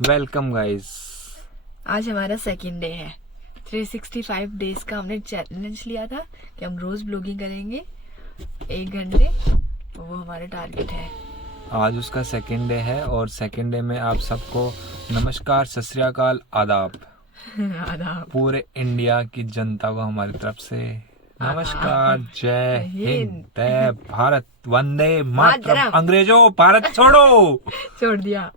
Welcome guys. आज हमारा second day है। 365 डेज का हमने चैलेंज लिया था कि हम रोज ब्लॉगिंग करेंगे 1 घंटे, तो वो हमारा टारगेट है। आज उसका सेकंड डे है और सेकंड डे में आप सबको नमस्कार, सत श्री अकाल, आदाब। आदाब। पूरे इंडिया की जनता को हमारी तरफ से नमस्कार, जय हिंद, जय भारत, वंदे मातरम। अंग्रेजों भारत छोड़ो। छोड़ दिया।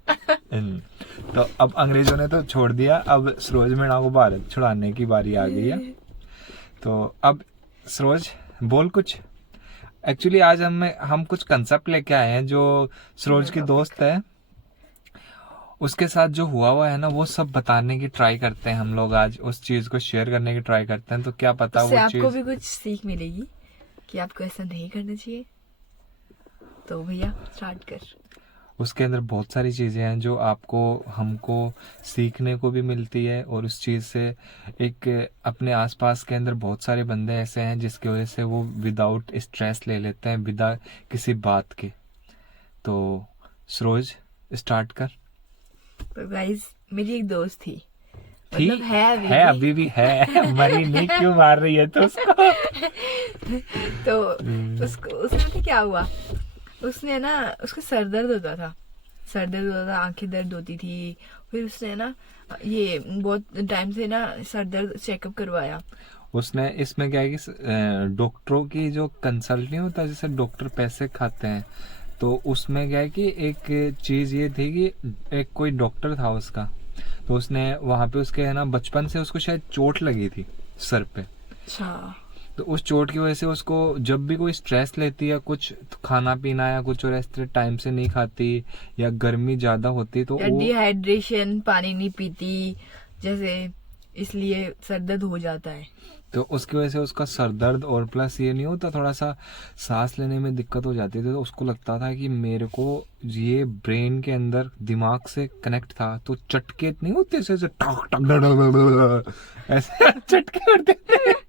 तो अब अंग्रेजों ने तो छोड़ दिया, अब सरोज मीणा को भारत छुड़ाने की बारी आ गई है। तो अब सरोज बोल कुछ। एक्चुअली आज हम कुछ कंसेप्ट लेके आए हैं जो सरोज की दोस्त है, उसके साथ जो हुआ है ना, वो सब बताने की ट्राई करते हैं हम लोग। आज उस चीज को शेयर करने की ट्राई करते हैं, तो क्या पता वो आपको चीज भी कुछ सीख मिलेगी कि आपको ऐसा नहीं करना चाहिए। तो भैया स्टार्ट कर। उसके अंदर बहुत सारी चीज़ें हैं जो आपको हमको सीखने को भी मिलती है, और उस चीज़ से एक अपने आसपास के अंदर बहुत सारे बंदे ऐसे हैं जिसकी वजह से वो विदाउट स्ट्रेस ले लेते हैं बिना किसी बात के। तो सरोज स्टार्ट कर। तो गाइस, मेरी एक दोस्त थी, मतलब है अभी भी है। मरी नहीं, क्यों मार रही है तो उसको। तो उसको उसने क्या हुआ, उसने ना, उसका सर दर्द होता था, आंखें दर्द होती थी। फिर उसने ना ये बहुत टाइम से ना सर दर्द चेकअप करवाया। उसने इसमें क्या है कि डॉक्टरों की जो कंसल्ट नहीं होता, जैसे डॉक्टर पैसे खाते हैं, तो उसमें क्या है कि एक चीज़ ये थी कि एक कोई डॉक्टर था उसका, तो उसने वहाँ पे उसके है ना बचपन से उसको शायद चोट लगी थी सर पे। अच्छा। तो उस चोट की वजह से उसको जब भी कोई स्ट्रेस लेती है, कुछ खाना पीना या कुछ और ऐसे टाइम से नहीं खाती, या गर्मी ज़्यादा होती, तो वो डिहाइड्रेशन, पानी नहीं पीती जैसे, इसलिए सर दर्द हो जाता है। तो उसकी वजह से उसका सर दर्द, और प्लस ये नहीं होता, थोड़ा सा सांस लेने में दिक्कत हो जाती थी। तो उसको लगता था कि मेरे को ये ब्रेन के अंदर दिमाग से कनेक्ट था, तो चटके नहीं होते ऐसे टक टक ऐसे चटके करते थे।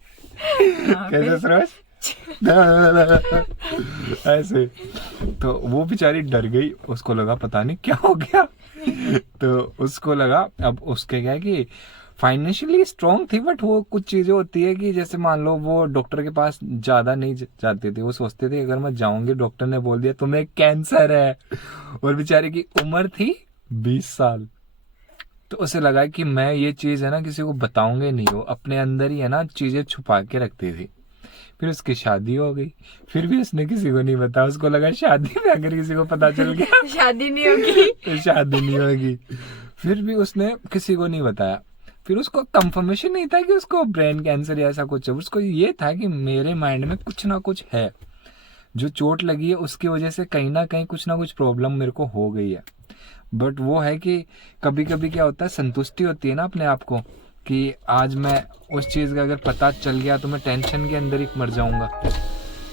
कैसे सरोज ऐसे। तो वो बेचारी डर गई, उसको लगा पता नहीं क्या हो गया। तो उसको लगा, अब उसके क्या है कि फाइनेंशियली स्ट्रांग थी, बट वो कुछ चीजें होती है कि जैसे मान लो वो डॉक्टर के पास ज्यादा नहीं जाते थे। वो सोचते थे अगर मैं जाऊंगी, डॉक्टर ने बोल दिया तुम्हें कैंसर है, और बेचारे की उम्र थी 20 साल। तो उसे लगा कि मैं ये चीज है ना किसी को बताऊंगे नहीं, वो अपने अंदर ही है ना चीजें छुपा के रखती थी। फिर उसकी शादी हो गई, फिर भी उसने किसी को नहीं बताया। उसको लगा शादी में अगर किसी को पता चल गया शादी नहीं होगी तो शादी नहीं होगी। फिर भी उसने किसी को नहीं बताया। फिर उसको कंफर्मेशन नहीं था कि उसको ब्रेन कैंसर या ऐसा कुछ है, उसको ये था कि मेरे माइंड में कुछ ना कुछ है, जो चोट लगी है उसकी वजह से कहीं ना कहीं कुछ ना कुछ प्रॉब्लम मेरे को हो गई है। बट वो है कि कभी कभी क्या होता है, संतुष्टि होती है ना अपने आप को, कि आज मैं उस चीज़ का अगर पता चल गया तो मैं टेंशन के अंदर ही मर जाऊंगा।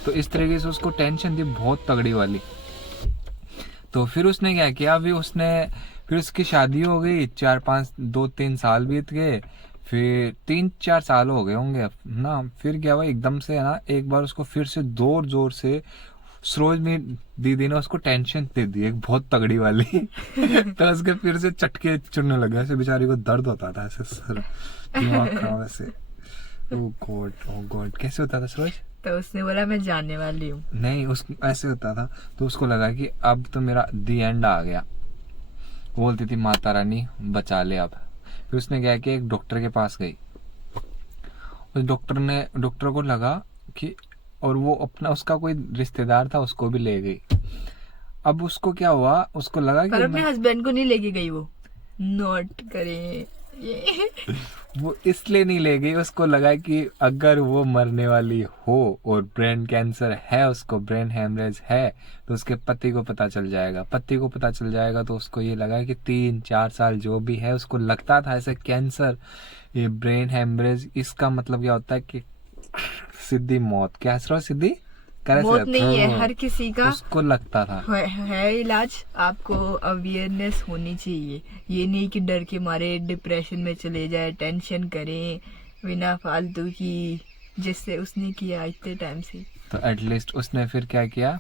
तो इस तरीके से उसको टेंशन थी बहुत तगड़ी वाली। तो फिर उसने क्या किया, अभी उसने फिर उसकी शादी हो गई, 2-3 साल बीत गए, फिर 3-4 साल हो गए होंगे ना। फिर क्या हुआ एकदम से है ना, एक बार उसको फिर से जोर जोर से सरोज में दीदी ने उसको टेंशन दे दी एक बहुत तगड़ी वाली। तो उसके फिर से चटके चुनने लगे, ऐसे बेचारी को दर्द होता था, ऐसे सर दिमाग खराब ऐसे। ओ गॉड कैसे होता था सरोज? तो उसने बोला मैं जानने वाली हूँ। नहीं, उस ऐसे होता था। तो उसको लगा कि अब तो मेरा दी एंड आ गया। बोलती थी माता रानी बचा ले अब। फिर उसने क्या कि एक डॉक्टर के पास गई। उस डॉक्टर को लगा कि, और वो अपना उसका कोई रिश्तेदार था, उसको भी ले गई। अब उसको क्या हुआ, उसको लगा कि पर अपने हस्बैंड को नहीं लेके गई, वो नोट करें ये। वो इसलिए नहीं ले गई, उसको लगा कि अगर वो मरने वाली हो और ब्रेन कैंसर है, उसको ब्रेन हेमरेज है, तो उसके पति को पता चल जाएगा। तो उसको ये लगा कि 3-4 साल जो भी है, उसको लगता था ऐसे कैंसर, ये ब्रेन हेमरेज, इसका मतलब क्या होता है कि सीधी मौत। क्या सीधी मौत नहीं है, हर किसी का उसको लगता था है इलाज। आपको अवेयरनेस होनी चाहिए, ये नहीं कि डर के मारे डिप्रेशन में चले जाए, टेंशन करें बिना फालतू की, जिससे उसने किया इतने टाइम से। तो एटलीस्ट उसने फिर क्या किया,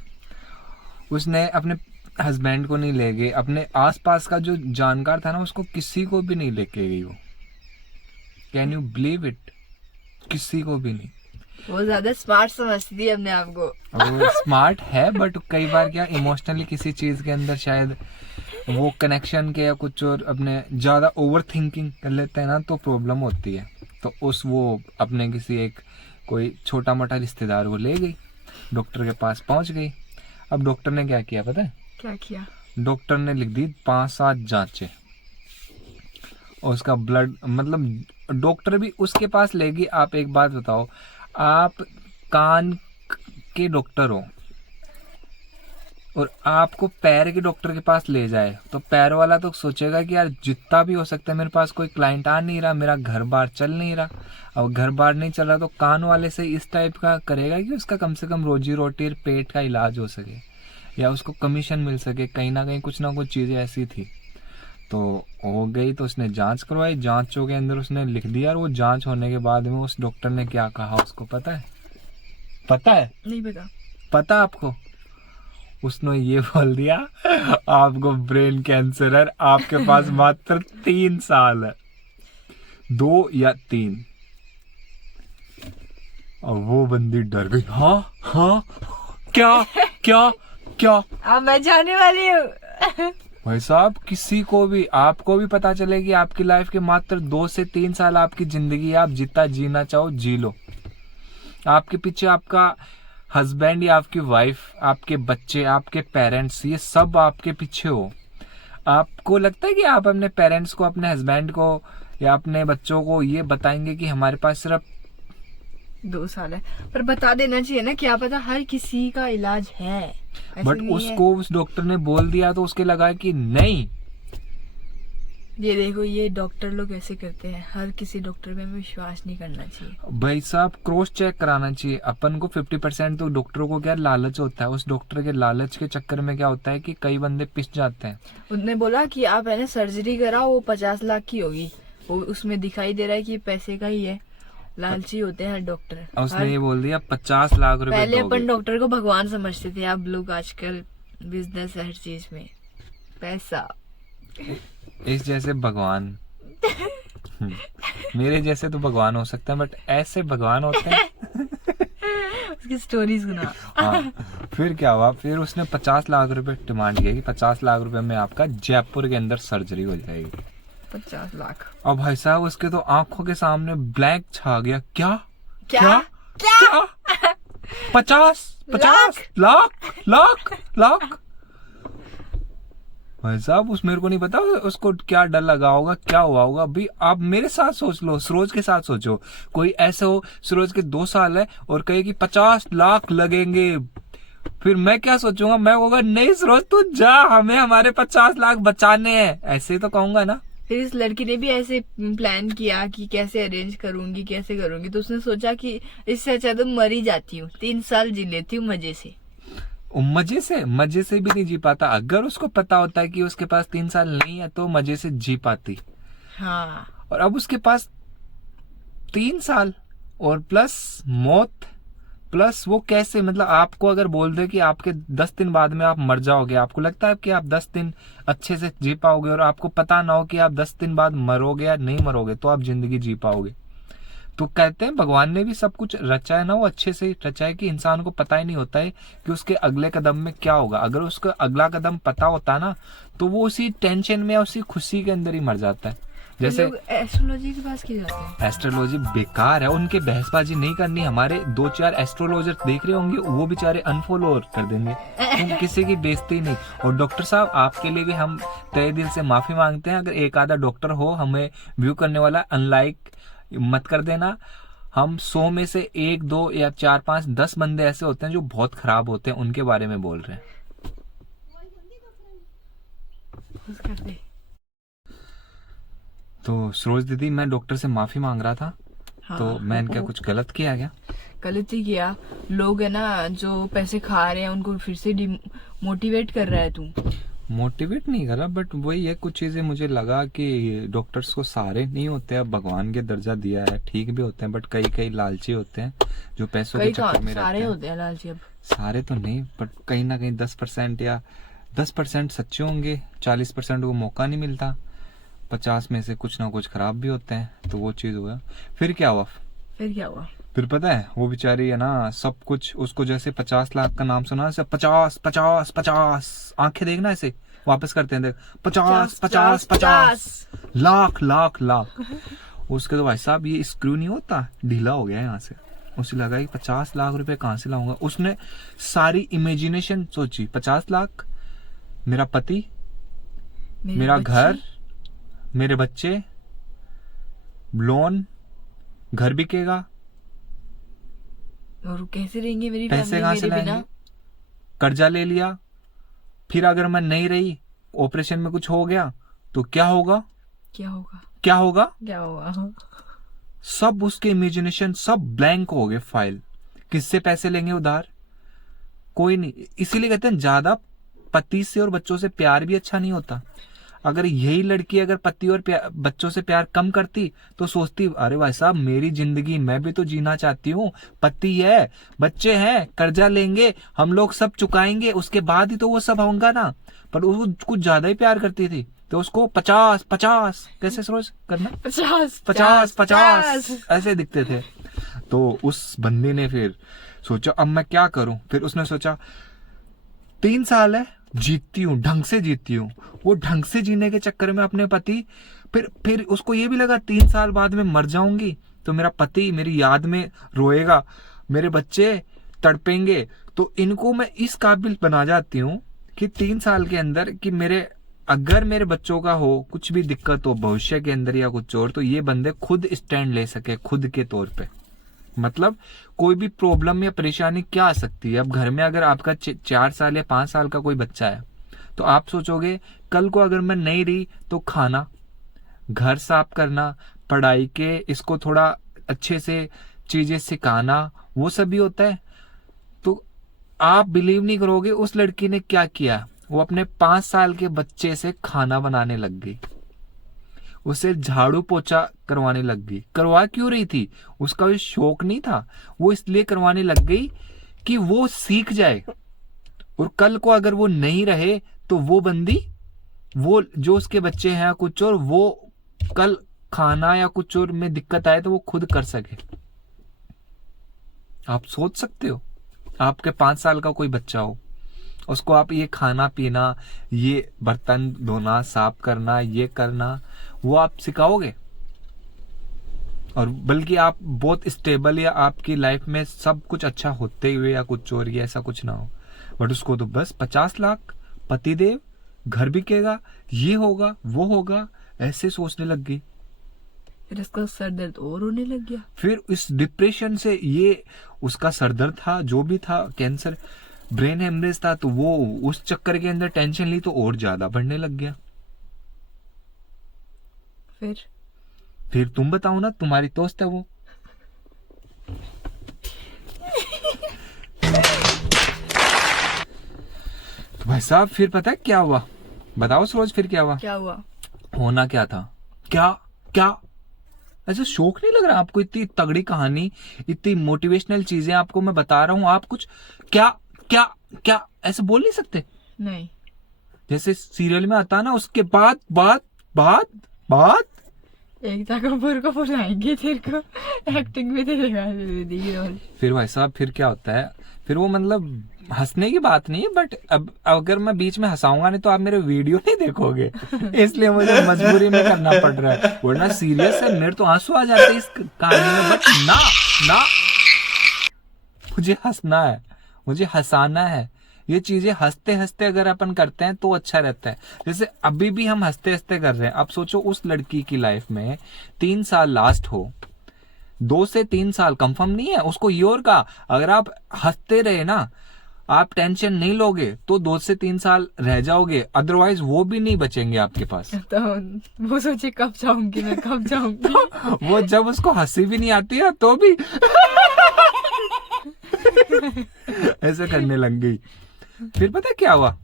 उसने अपने हस्बैंड को नहीं ले गए, अपने आसपास का जो जानकार था ना उसको किसी को भी नहीं लेके गई वो। Can you believe it? किसी को भी नहीं। वो ज्यादा स्मार्ट समझती थी अपने आप को। वो स्मार्ट है बट कई बार क्या इमोशनली किसी चीज के अंदर शायद वो कनेक्शन के या कुछ और अपने ज्यादा ओवर थिंकिंग कर लेते हैं ना, तो प्रॉब्लम होती है। तो वो अपने किसी एक कोई छोटा मोटा रिश्तेदार को ले गई, डॉक्टर के पास पहुंच गई। अब डॉक्टर ने क्या किया पता है? क्या किया? डॉक्टर ने लिख दी 5-7 जांचें, और उसका ब्लड, मतलब डॉक्टर भी उसके पास लेगी। आप एक बात बताओ, आप कान के डॉक्टर हो और आपको पैर के डॉक्टर के पास ले जाए, तो पैर वाला तो सोचेगा कि यार जितना भी हो सकता है, मेरे पास कोई क्लाइंट आ नहीं रहा, मेरा घर बार चल नहीं रहा। अब घर बार नहीं चल रहा तो कान वाले से इस टाइप का करेगा कि उसका कम से कम रोजी रोटी और पेट का इलाज हो सके या उसको कमीशन मिल सके। कहीं ना कहीं कुछ ना कुछ चीज़ें ऐसी थी। तो हो गई, तो उसने जांच करवाई, जांचों के अंदर उसने लिख दिया। और वो जांच होने के बाद में उस डॉक्टर ने क्या कहा उसको पता है? पता है? नहीं पता। पता आपको? उसने ये बोल दिया आपको ब्रेन कैंसर है, आपके पास मात्र 3 साल है, 2 या 3। और वो बंदी डर गई। हाँ हाँ, क्या क्या क्या? अब मैं जाने वाली हूँ। भाई साहब, किसी को भी, आपको भी पता चले कि आपकी लाइफ के मात्र 2 से 3 साल आपकी जिंदगी है, आप जितना जीना चाहो जी लो। आपके पीछे आपका हस्बैंड या आपकी वाइफ, आपके बच्चे, आपके पेरेंट्स, ये सब आपके पीछे हो। आपको लगता है कि आप अपने पेरेंट्स को, अपने हस्बैंड को या अपने बच्चों को ये बताएंगे कि हमारे पास सिर्फ 2 साल है? पर बता देना चाहिए ना, क्या पता हर किसी का इलाज है। ऐसे बट नहीं है। उसको उस डॉक्टर ने बोल दिया तो उसके लगा कि नहीं। ये देखो, ये डॉक्टर लोग ऐसे करते हैं। हर किसी डॉक्टर पे हमें विश्वास नहीं करना चाहिए। भाई साहब, क्रॉस चेक कराना चाहिए अपन को। 50% तो डॉक्टरों को क्या लालच होता है, उस डॉक्टर के लालच के चक्कर में क्या होता है कि कई बंदे पिस जाते हैं। उनने बोला कि आप है ना सर्जरी कराओ, वो 50 लाख की होगी। वो उसमें दिखाई दे रहा है कि पैसे का ही है। लालची होते हैं डॉक्टर। उसने ये बोल दिया 50 लाख रुपए पहले दोगे। अपन डॉक्टर को भगवान समझते थे, अब लोग आजकल बिजनेस हर चीज में पैसा। इस जैसे भगवान मेरे जैसे तो भगवान हो सकते हैं, बट ऐसे भगवान होते हैं। उसकी स्टोरी सुना। हाँ, फिर क्या हुआ? फिर उसने 50 लाख रुपए डिमांड किया कि 50 लाख रुपए में आपका जयपुर के अंदर सर्जरी हो जाएगी। 50 लाख। और भाई साहब, उसके तो आंखों के सामने ब्लैंक छा गया। क्या क्या? क्या? 50 लाख लाख लाख। भाई साहब, उस मेरे को नहीं पता उसको क्या डर लगा होगा, क्या हुआ होगा। अभी आप मेरे साथ सोच लो, सरोज के साथ सोचो। कोई ऐसे हो, सरोज के 2 साल है और कहे कि 50 लाख लगेंगे, फिर मैं क्या सोचूंगा? मैं कहूँगा नहीं सरोज तू जा, हमें हमारे 50 लाख बचाने हैं, ऐसे ही तो कहूंगा ना। फिर इस लड़की ने भी ऐसे प्लान किया कि कैसे अरेंज करूंगी, कैसे करूंगी। तो उसने सोचा कि इससे अच्छा तो मर ही जाती हूँ, 3 साल जी लेती हूँ मजे से। मजे से भी नहीं जी पाता। अगर उसको पता होता है कि उसके पास 3 साल नहीं है तो मजे से जी पाती। हाँ। और अब उसके पास 3 साल और प्लस मौत, प्लस वो कैसे, मतलब आपको अगर बोल दे कि आपके 10 दिन बाद में आप मर जाओगे, आपको लगता है कि आप 10 दिन अच्छे से जी पाओगे? और आपको पता ना हो कि आप 10 दिन बाद मरोगे या नहीं मरोगे, तो आप जिंदगी जी पाओगे? तो कहते हैं भगवान ने भी सब कुछ रचा है ना, वो अच्छे से रचा है कि इंसान को पता ही नहीं होता है कि उसके अगले कदम में क्या होगा। अगर उसका अगला कदम पता होता ना, तो वो उसी टेंशन में, उसी खुशी के अंदर ही मर जाता है। जैसे एस्ट्रोलॉजी के पास क्यों जाते हैं? एस्ट्रोलॉजी बेकार है, उनके बहसबाजी नहीं करनी। हमारे 2-4 एस्ट्रोलॉजर देख रहे होंगे, वो बेचारे अनफॉलो कर देंगे, तुम किसी की बेइज्जती नहीं। और डॉक्टर साहब, आपके लिए भी हम तहे दिल से माफी मांगते हैं। अगर एक आधा डॉक्टर हो हमें व्यू करने वाला, अनलाइक मत कर देना। हम 100 में से 1, 2 या 4, 5, 10 बंदे ऐसे होते हैं जो बहुत खराब होते हैं, उनके बारे में बोल रहे हैं। तो सरोज दीदी, मैं डॉक्टर से माफी मांग रहा था। हाँ, तो मैंने क्या कुछ गलत किया क्या? गलत ही किया। लोग है ना जो पैसे खा रहे हैं, उनको फिर से मोटिवेट कर रहा है तू। मोटिवेट नहीं करा, बट वही है, कुछ चीजें मुझे लगा कि डॉक्टर्स को सारे नहीं होते, अब भगवान के दर्जा दिया है, ठीक भी होते हैं, बट कई लालची होते हैं जो पैसों के चक्कर में रहते हैं। सारे होते हैं लालची। अब सारे तो नहीं, बट कहीं ना कहीं 10% या 10% सच्चे होंगे, 40% को मौका नहीं मिलता, 50 में से कुछ ना कुछ खराब भी होते हैं। तो वो चीज़ हुआ। फिर क्या हुआ? फिर क्या हुआ? फिर पता है वो बेचारी है ना, सब कुछ उसको, जैसे 50 लाख का नाम सुना, ऐसे 50 आंखें देखना ऐसे वापस करते हैं, देख 50 लाख लाख लाख। उसके तो भाई साहब ये स्क्रू नहीं होता, ढीला हो गया यहाँ से। उसे लगा कि 50 लाख रुपए कहाँ से लाऊंगा। उसने सारी इमेजिनेशन सोची, 50 लाख, मेरा पति, मेरा घर, मेरे बच्चे, लोन, घर बिकेगा, और कैसे रहेंगे मेरी पैसे फैमिली कहाँ से मेरे बिना? लाएंगे, कर्जा ले लिया, फिर अगर मैं नहीं रही, ऑपरेशन में कुछ हो गया तो क्या होगा, क्या होगा? क्या होगा? क्या होगा? सब उसके इमेजिनेशन सब ब्लैंक हो गए फाइल। किससे पैसे लेंगे उधार? कोई नहीं। इसीलिए कहते हैं ज्यादा पति से और बच्चों से प्यार भी अच्छा नहीं होता। अगर यही लड़की अगर पति और बच्चों से प्यार कम करती तो सोचती, अरे भाई साहब मेरी जिंदगी मैं भी तो जीना चाहती हूँ, पति है, बच्चे हैं, कर्जा लेंगे, हम लोग सब चुकाएंगे, उसके बाद ही तो वो सब होगा ना। पर वो कुछ ज्यादा ही प्यार करती थी, तो उसको 50 कैसे सोच करना, 50 ऐसे दिखते थे। तो उस बंदी ने फिर सोचा अब मैं क्या करूं। फिर उसने सोचा 3 साल है, जीतती हूँ, ढंग से जीतती हूँ। वो ढंग से जीने के चक्कर में अपने पति, फिर उसको ये भी लगा 3 साल बाद में मर जाऊंगी तो मेरा पति मेरी याद में रोएगा, मेरे बच्चे तड़पेंगे, तो इनको मैं इस काबिल बना जाती हूँ कि 3 साल के अंदर कि अगर मेरे बच्चों का हो कुछ भी दिक्कत हो भविष्य के अंदर या कुछ और, तो ये बंदे खुद स्टैंड ले सके खुद के तौर पे। मतलब कोई भी प्रॉब्लम या परेशानी क्या आ सकती है। अब घर में अगर आपका 4 साल या 5 साल का कोई बच्चा है तो आप सोचोगे कल को अगर मैं नहीं रही तो खाना, घर साफ करना, पढ़ाई के इसको थोड़ा अच्छे से चीजें सिखाना, वो सब भी होता है। तो आप बिलीव नहीं करोगे उस लड़की ने क्या किया। वो अपने 5 साल के बच्चे से खाना बनाने लग गई, उसे झाड़ू पोछा करवाने लग गई। करवा क्यों रही थी? उसका भी शौक नहीं था, वो इसलिए करवाने लग गई कि वो सीख जाए, और कल को अगर वो नहीं रहे तो वो बंदी, वो जो उसके बच्चे हैं कुछ और, वो कल खाना या कुछ और में दिक्कत आए तो वो खुद कर सके। आप सोच सकते हो आपके 5 साल का कोई बच्चा हो, उसको आप ये खाना पीना, ये बर्तन धोना, साफ करना, ये करना, वो आप सिखाओगे? और बल्कि आप बहुत स्टेबल या आपकी लाइफ में सब कुछ अच्छा होते हुए या कुछ और ये ऐसा कुछ ना हो, बट उसको तो बस 50 लाख, पतिदेव, घर बिकेगा, ये होगा वो होगा, ऐसे सोचने लग गई। फिर उसका सर दर्द और होने लग गया। फिर इस डिप्रेशन से, ये उसका सर दर्द था, जो भी था, कैंसर, ब्रेन हेमरेज था, तो वो उस चक्कर के अंदर टेंशन ली तो और ज्यादा बढ़ने लग गया। फिर तुम बताओ ना, तुम्हारी दोस्त है वो। तो भाई साहब फिर पता है क्या हुआ? बताओ सरोज, फिर क्या हुआ? क्या हुआ? होना क्या था? क्या ऐसे शौक नहीं लग रहा आपको? इतनी तगड़ी कहानी, इतनी मोटिवेशनल चीजें आपको मैं बता रहा हूं, आप कुछ क्या ऐसे बोल नहीं सकते? नहीं। जैसे सीरियल में आता ना, उसके बाद बात एकता कपूर को बुलाएंगे तेरे को, एक्टिंग में तेरे दीदी रोल। फिर भाई साहब फिर क्या होता है, फिर वो मतलब हंसने की बात नहीं है, बट अब अगर मैं बीच में हंसाऊंगा नहीं तो आप मेरे वीडियो नहीं देखोगे, इसलिए मुझे मजबूरी में करना पड़ रहा है, वरना सीरियस है मेरे तो आंसू आ जाते हैं इस कहानी में। बट ना मुझे हंसना है, मुझे हंसाना है। ये चीजें हंसते हंसते अगर अपन करते हैं तो अच्छा रहता है। जैसे अभी भी हम हंसते हंसते कर रहे हैं। अब सोचो उस लड़की की लाइफ में 3 साल लास्ट हो, 2 से 3 साल कंफर्म नहीं है, उसको योर का अगर आप हंसते रहे ना, आप टेंशन नहीं लोगे तो 2 से 3 साल रह जाओगे, अदरवाइज वो भी नहीं बचेंगे आपके पास। तो वो सोचे कब जाऊंगी मैं, कब जाऊंगी। तो वो जब उसको हंसी भी नहीं आती है तो भी ऐसे करने लग गई। फिर पता क्या हुआ?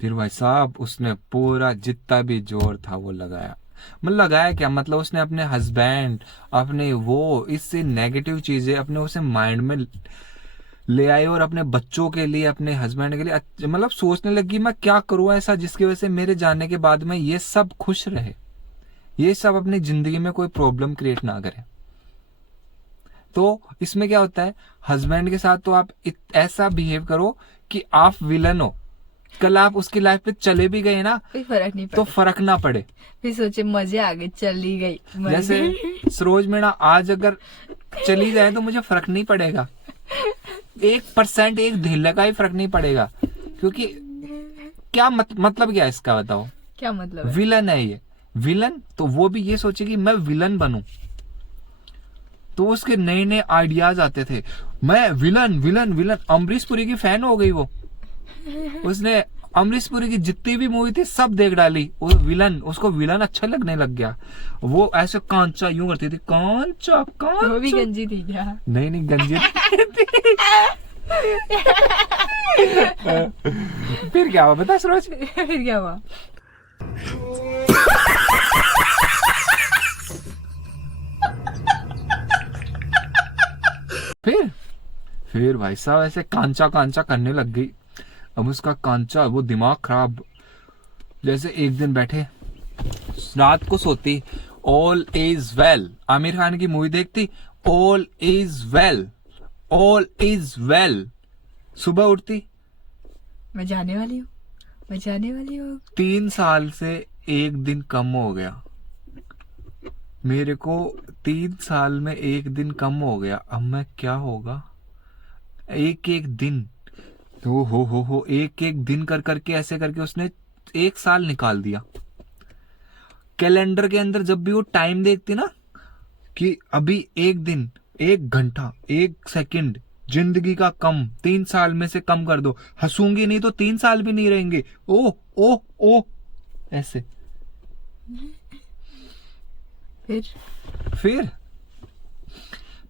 फिर भाई साहब उसने पूरा जितना भी जोर था वो लगाया। मतलब लगाया क्या, मतलब उसने अपने हस्बैंड, अपने वो इससे नेगेटिव चीजें अपने उसे माइंड में ले आई और अपने बच्चों के लिए, अपने हस्बैंड के लिए मतलब सोचने लगी मैं क्या करूं ऐसा जिसकी वजह से मेरे जाने के बाद में ये सब खुश रहे, ये सब अपनी जिंदगी में कोई प्रॉब्लम क्रिएट ना करे। तो इसमें क्या होता है, हस्बैंड के साथ तो आप ऐसा बिहेव करो कि आप विलन हो, कल आप उसकी लाइफ पे चले भी गए ना कोई फर्क नहीं तो पड़ता। फर्क ना पड़े। फिर सोचे मजे आ गए, चली गई मर जैसे गई। सरोज मीणा आज अगर चली जाए तो मुझे फर्क नहीं पड़ेगा, 1% एक ढीले का ही फर्क नहीं पड़ेगा, क्योंकि क्या मतलब क्या है इसका बताओ। क्या मतलब है? विलन है ये, विलन तो वो भी ये सोचे कि मैं विलन बनूं, तो उसके नए नए आइडियाज आते थे, मैं villain villain villain. Amrish Puri की फैन हो गई वो, उसने अमरीश पुरी की जितनी भी मूवी थी सब देख डाली, वो विलन, उसको विलन अच्छा लगने लग गया। वो ऐसे कांचा यूं करती थी, कांचा वो भी कांचा। गंजी थी क्या? नहीं गंजी फिर क्या हुआ बता सरोज। फिर क्या हुआ? फिर भाई साहब ऐसे कांचा कांचा करने लग गई। अब उसका कांचा वो दिमाग खराब। जैसे एक दिन बैठे, रात को सोती, all is well, Aamir Khan की मूवी देखती, all is well, all is well. सुबह उठती, मैं जाने वाली हूँ, मैं जाने वाली हूँ। 3 साल से एक दिन कम हो गया मेरे को, 3 साल में एक दिन कम हो गया। अब मैं क्या होगा, एक एक दिन, हो एक एक दिन कर करके ऐसे करके उसने 1 साल निकाल दिया। कैलेंडर के अंदर जब भी वो टाइम देखती ना कि अभी 1 दिन, 1 घंटा, 1 सेकंड जिंदगी का कम, 3 साल में से कम कर दो, हंसूंगी नहीं तो 3 साल भी नहीं रहेंगे। ओ ओ ओ ऐसे।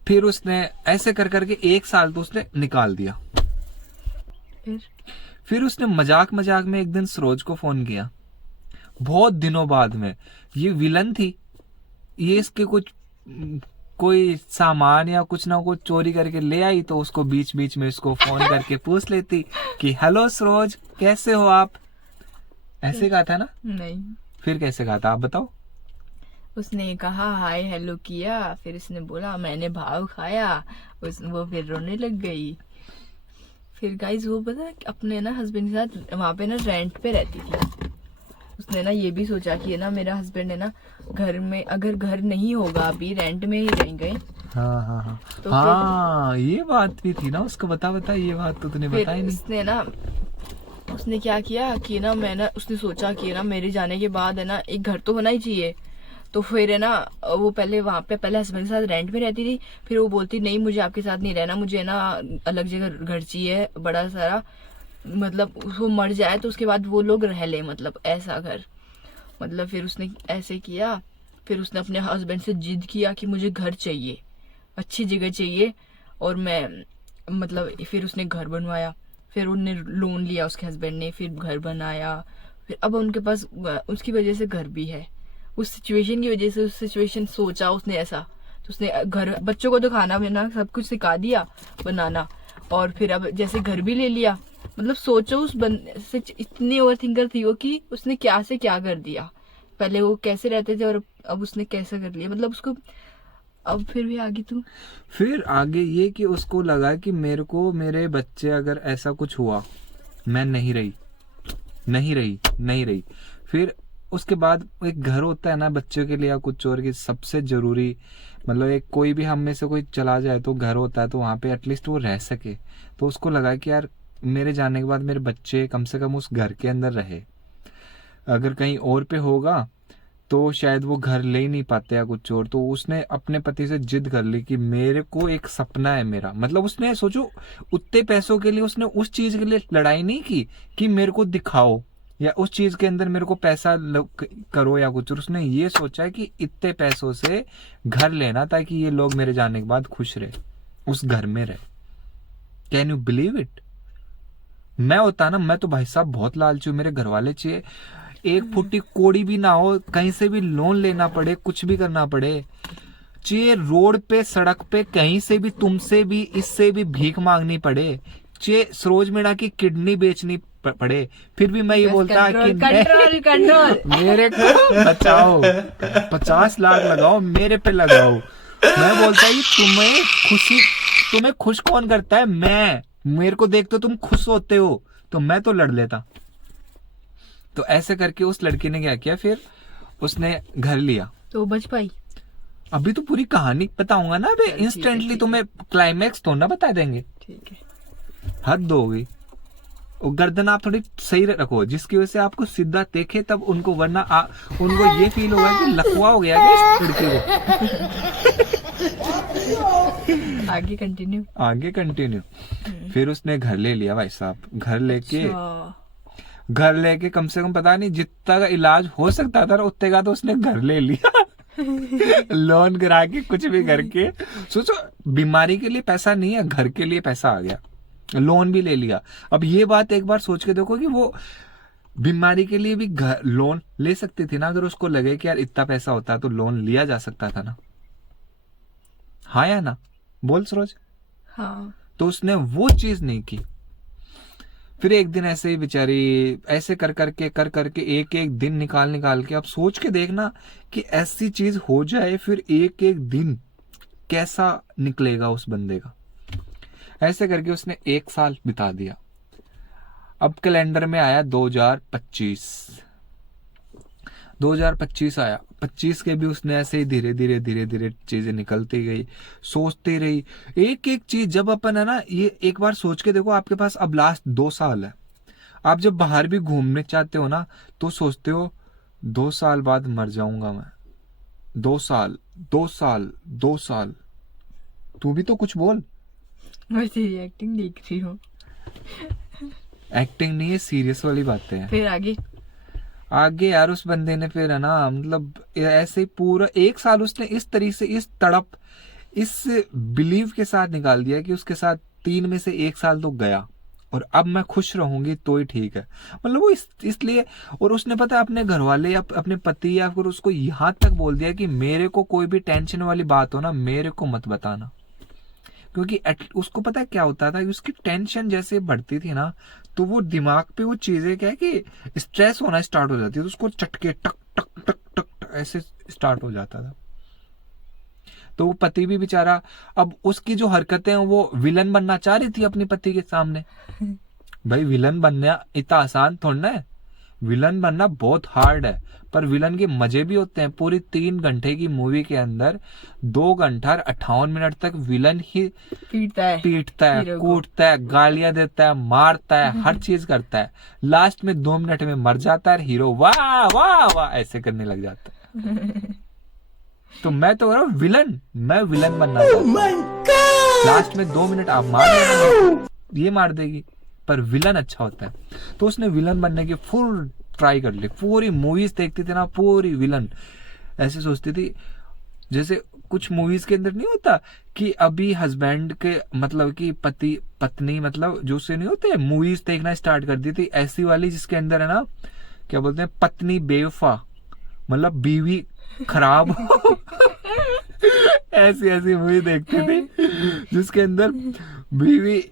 फिर उसने ऐसे कर करके 1 साल तो उसने निकाल दिया। फिर उसने मजाक मजाक में एक दिन सरोज को फोन किया, बहुत दिनों बाद में। ये विलन थी, ये इसके कुछ कोई सामान या कुछ ना कुछ चोरी करके ले आई, तो उसको बीच बीच में इसको फोन करके पूछ लेती कि हेलो सरोज कैसे हो आप, ऐसे कहा था ना? नहीं, फिर कैसे कहा था आप बताओ। उसने कहा हाय हेलो किया, फिर उसने बोला मैंने भाव खाया, वो फिर रोने लग गई। फिर गाइस वो पता अपने ना हस्बैंड के साथ वहाँ पे ना रेंट पे रहती थी। उसने ना ये भी सोचा कि ना मेरा हस्बैंड है ना घर में, अगर घर नहीं होगा अभी रेंट में ही रहेंगे। हाँ तो हाँ ये बात भी थी ना उसको, बता ये बात तो तूने बताई नहीं। उसने ना उसने क्या किया कि ना उसने सोचा कि ना मेरे जाने के बाद है ना एक घर तो होना ही चाहिए। तो फिर है ना वो पहले वहाँ पे पहले हस्बैंड के साथ रेंट पे रहती थी, फिर वो बोलती नहीं मुझे आपके साथ नहीं रहना, मुझे ना अलग जगह घर चाहिए बड़ा सारा, मतलब वो मर जाए तो उसके बाद वो लोग रह ले, मतलब ऐसा घर। मतलब फिर उसने ऐसे किया, फिर उसने अपने हस्बैंड से जिद किया कि मुझे घर चाहिए, अच्छी जगह चाहिए, और मैं मतलब फिर उसने घर बनवाया, फिर उनने लोन लिया उसके हस्बैंड ने, फिर घर बनाया, फिर अब उनके पास उसकी वजह से घर भी है, उस सिचुएशन की वजह से। उस सिचुएशन सोचा उसने ऐसा, तो उसने घर, बच्चों को तो खाना पीना सब कुछ सिखा दिया बनाना, और फिर अब जैसे घर भी ले लिया। मतलब सोचो उस बंदे से इतनी ओवर थिंकर थी वो कि उसने क्या से क्या कर दिया। पहले वो कैसे रहते थे और अब उसने कैसे कर लिया, मतलब उसको। अब फिर भी आगे तू। फिर आगे ये कि उसको लगा कि मेरे को मेरे बच्चे अगर ऐसा कुछ हुआ, मैं नहीं रही। फिर उसके बाद एक घर होता है ना बच्चों के लिए या कुछ और की सबसे जरूरी, मतलब एक कोई भी हम में से कोई चला जाए तो घर होता है, तो वहाँ पे एटलीस्ट वो रह सके। तो उसको लगा कि यार मेरे जाने के बाद मेरे बच्चे कम से कम उस घर के अंदर रहे, अगर कहीं और पे होगा तो शायद वो घर ले ही नहीं पाते या कुछ और। तो उसने अपने पति से जिद कर ली कि मेरे को एक सपना है मेरा, मतलब उसने सोचो उतने पैसों के लिए उसने उस चीज के लिए लड़ाई नहीं की कि मेरे को दिखाओ या उस चीज के अंदर मेरे को पैसा करो या कुछ, और उसने ये सोचा है कि इतने पैसों से घर लेना ताकि ये लोग मेरे जाने के बाद खुश रहे, उस घर में रहे। Can you believe it? मैं होता ना, मैं तो भाई साहब बहुत लालची हूँ, मेरे घर वाले चाहिए 1 फुट्टी कोड़ी भी ना हो, कहीं से भी लोन लेना पड़े, कुछ भी करना पड़े, चाहे रोड पे सड़क पे कहीं से भी तुमसे भी इससे भी भीख मांगनी पड़े, चाहे सरोज मीणा की किडनी बेचनी पड़े, फिर भी मैं ये बोलता कि कंट्रोल मेरे को बचाओ, 50 लाख लगाओ मेरे पे लगाओ। मैं बोलता है तुम्हें खुश कौन करता है? मैं, मेरे को देख तो तुम खुश होते हो, तो मैं तो लड़ लेता। तो ऐसे करके उस लड़की ने क्या किया, फिर उसने घर लिया। तो बच पाई? अभी तो पूरी कहानी बताऊंगा ना, अभी इंस्टेंटली तुम्हें क्लाइमैक्स तो ना बता देंगे। ठीक है, हद हो गई। और गर्दन आप थोड़ी सही रखो, जिसकी वजह से आपको सीधा देखे तब उनको, वरना उनको ये फील होगा कि लकवा हो गया इस लड़की को। आगे कंटिन्यू। फिर उसने घर ले लिया भाई साहब। घर लेके कम से कम पता नहीं जितना का इलाज हो सकता था उतने का तो उसने घर ले लिया। लोन करा के कुछ भी करके। सोचो, बीमारी के लिए पैसा नहीं है, घर के लिए पैसा आ गया, लोन भी ले लिया। अब ये बात एक बार सोच के देखो कि वो बीमारी के लिए भी घर लोन ले सकती थी ना, अगर उसको लगे कि यार इतना पैसा होता है तो लोन लिया जा सकता था ना। हाँ या ना बोल सरोज? हाँ। तो उसने वो चीज नहीं की। फिर एक दिन ऐसे ही बेचारी ऐसे कर करके एक एक दिन निकाल के, अब सोच के देखना कि ऐसी चीज हो जाए फिर एक एक दिन कैसा निकलेगा उस बंदे का। ऐसे करके उसने 1 साल बिता दिया। अब कैलेंडर में आया 2025 आया। 25 के भी उसने ऐसे ही धीरे धीरे चीजें निकलती गई, सोचती रही एक एक चीज। जब अपन है ना, ये एक बार सोच के देखो, आपके पास अब लास्ट 2 साल है। आप जब बाहर भी घूमने चाहते हो ना तो सोचते हो 2 साल बाद मर जाऊंगा मैं। 2 साल। तू भी तो कुछ बोल। मैं तेरी एक्टिंग देख रही हूँ। एक्टिंग नहीं है, सीरियस वाली बातें हैं। फिर आगे यार उस बंदे ने फिर है ना, मतलब ऐसे पूरा 1 साल उसने इस तरीके से, इस तड़प, इस बिलीव के साथ निकाल दिया कि उसके साथ 3 में से 1 साल तो गया और अब मैं खुश रहूंगी तो ही ठीक है। मतलब वो इसलिए, और उसने पता है अपने घर वाले या अपने पति या फिर उसको यहाँ तक बोल दिया कि मेरे को कोई भी टेंशन वाली बात हो ना मेरे को मत बताना। क्योंकि उसको पता है क्या होता था कि उसकी टेंशन जैसे बढ़ती थी ना तो वो दिमाग पे वो चीजें क्या है कि स्ट्रेस होना स्टार्ट हो जाती है, तो उसको चटके टक टक टक टक टक ऐसे स्टार्ट हो जाता था। तो वो पति भी बेचारा, अब उसकी जो हरकतें हैं वो विलन बनना चाह रही थी अपने पति के सामने। भाई विलन बनना इतना आसान थोड़ा ना है, विलन बनना बहुत हार्ड है, पर विलन के मजे भी होते हैं। पूरी 3 घंटे की मूवी के अंदर 2 घंटा 58 मिनट तक विलन ही पीटता है, कूटता है, गालियां देता है, मारता है, हर चीज करता है। लास्ट में 2 मिनट में मर जाता है हीरो, वाह वाह वाह ऐसे करने लग जाता है। तो मैं तो मैं विलन बनना लास्ट में 2 मिनट आप ये मार देगी, पर विलन अच्छा होता है। तो उसने विलन बनने की फुल ट्राई कर ली। पूरी मूवीज देखती थी ना, पूरी विलन ऐसे सोचती थी। जैसे कुछ मूवीज के अंदर नहीं होता कि अभी हस्बैंड के मतलब कि पति पत्नी मतलब जो से नहीं होते, मूवीज देखना स्टार्ट कर दी थी ऐसी वाली जिसके अंदर है ना क्या बोलते हैं, पत्नी बेवफा, मतलब बीवी खराब हो। ऐसी मूवी देखती थी जिसके अंदर बीवी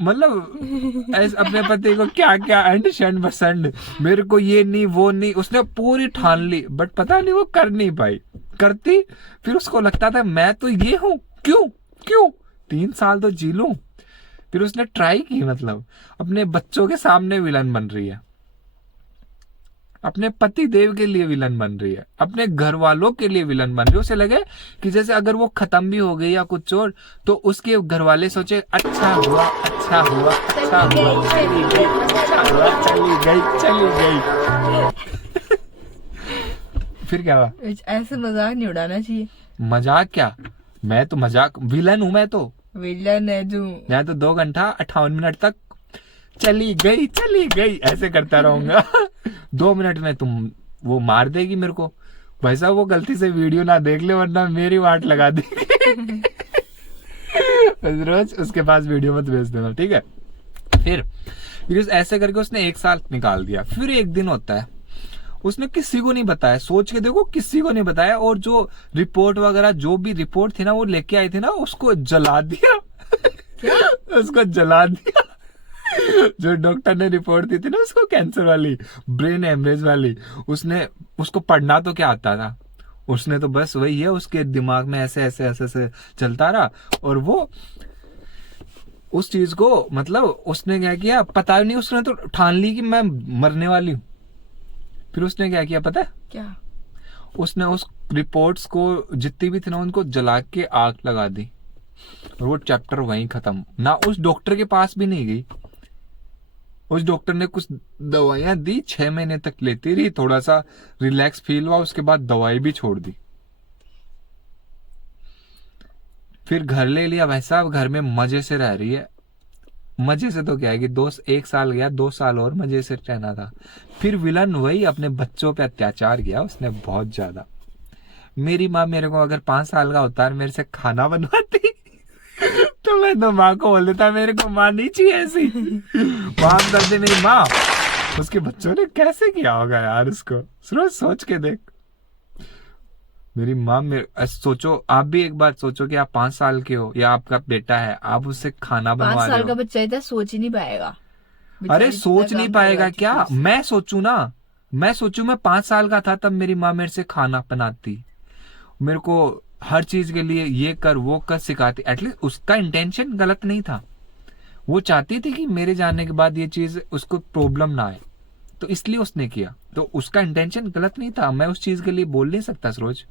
मतलब ऐसे अपने पति को क्या क्या अंड शंड बसंड, मेरे को ये नहीं वो नहीं, उसने पूरी ठान ली, बट पता नहीं वो कर नहीं पाई। करती फिर उसको लगता था मैं तो ये हूं, क्यों 3 साल तो जी लूं। फिर उसने ट्राई की, मतलब अपने बच्चों के सामने विलन बन रही है, अपने पति देव के लिए विलन बन रही है, अपने घर वालों के लिए विलन बन रही है। उसे लगे कि जैसे अगर वो खत्म भी हो गई या कुछ और तो उसके घर वाले सोचे अच्छा हुआ चली गई। फिर क्या हुआ? ऐसे मजाक नहीं उड़ाना चाहिए। मजाक क्या, मैं तो मजाक विलन हूं, मैं तो विलन है जो मैं तो 2 घंटा 58 मिनट तक चली गई ऐसे करता रहूंगा। 2 मिनट में तुम वो मार देगी मेरे को। भाई साहब वो गलती से वीडियो ना देख ले वरना मेरी वाट लगा देगी। रोज उसके पास वीडियो मत भेज देना, ठीक है। फिर ऐसे करके उसने 1 साल निकाल दिया। फिर एक दिन होता है, उसने किसी को नहीं बताया, सोच के देखो, किसी को नहीं बताया। और जो रिपोर्ट वगैरह, जो भी रिपोर्ट थी ना वो लेके आई थी ना, उसको जला दिया। उसको जला दिया। जो डॉक्टर ने रिपोर्ट दी थी ना उसको, कैंसर वाली, ब्रेन हेमरेज वाली, उसने, उसको पढ़ना तो क्या आता था, उसने तो बस वही है, उसके दिमाग में ऐसे ऐसे ऐसे ऐसे चलता रहा। और वो उस चीज को, मतलब उसने क्या किया पता नहीं, उसने तो ठान ली कि मैं मरने वाली हूँ। फिर उसने क्या किया पता है? क्या? उसने उस रिपोर्ट्स को जितनी भी थी ना उनको जला के आग लगा दी, और वो चैप्टर वहीं खत्म। ना उस डॉक्टर के पास भी नहीं गई। उस डॉक्टर ने कुछ दवाइयां दी, 6 महीने तक लेती रही, थोड़ा सा रिलैक्स फील हुआ, उसके बाद दवाई भी छोड़ दी। फिर घर ले लिया भाई साहब, घर में मजे से रह रही है। मजे से तो क्या है कि 1 साल गया, 2 साल और मजे से रहना था। फिर विलन वही, अपने बच्चों पे अत्याचार किया उसने बहुत ज्यादा। मेरी माँ मेरे को अगर 5 साल का होता और मेरे से खाना बनवाती तो मैं तो माँ को बोल देता मेरे को माँ नहीं चाहिए ऐसी। माफ कर दे मेरी माँ। उसके बच्चों ने कैसे किया होगा यार उसको, सिर्फ सोच के देख। मेरी माँ, मेरे सोचो, आप भी एक बार सोचो कि आप 5 साल के हो या आपका बेटा है, आप उससे खाना 5 बनवा रहे साल का हो। बच्चा इतना सोच ही नहीं पाएगा। अरे बेचारी सोच इतना नहीं काम पाएगा करवाती क्या? थी उससे। मैं सोचू ना, मैं सोचू मैं 5 साल का था तब मेरी माँ मेरे से खाना बनाती, मेरे को हर चीज के लिए ये कर वो कर सिखाती। एटलीस्ट उसका इंटेंशन गलत नहीं था, वो चाहती थी कि मेरे जाने के बाद ये चीज उसको प्रॉब्लम ना आए, तो इसलिए उसने किया। तो उसका इंटेंशन गलत नहीं था, मैं उस चीज के लिए बोल नहीं सकता सरोज।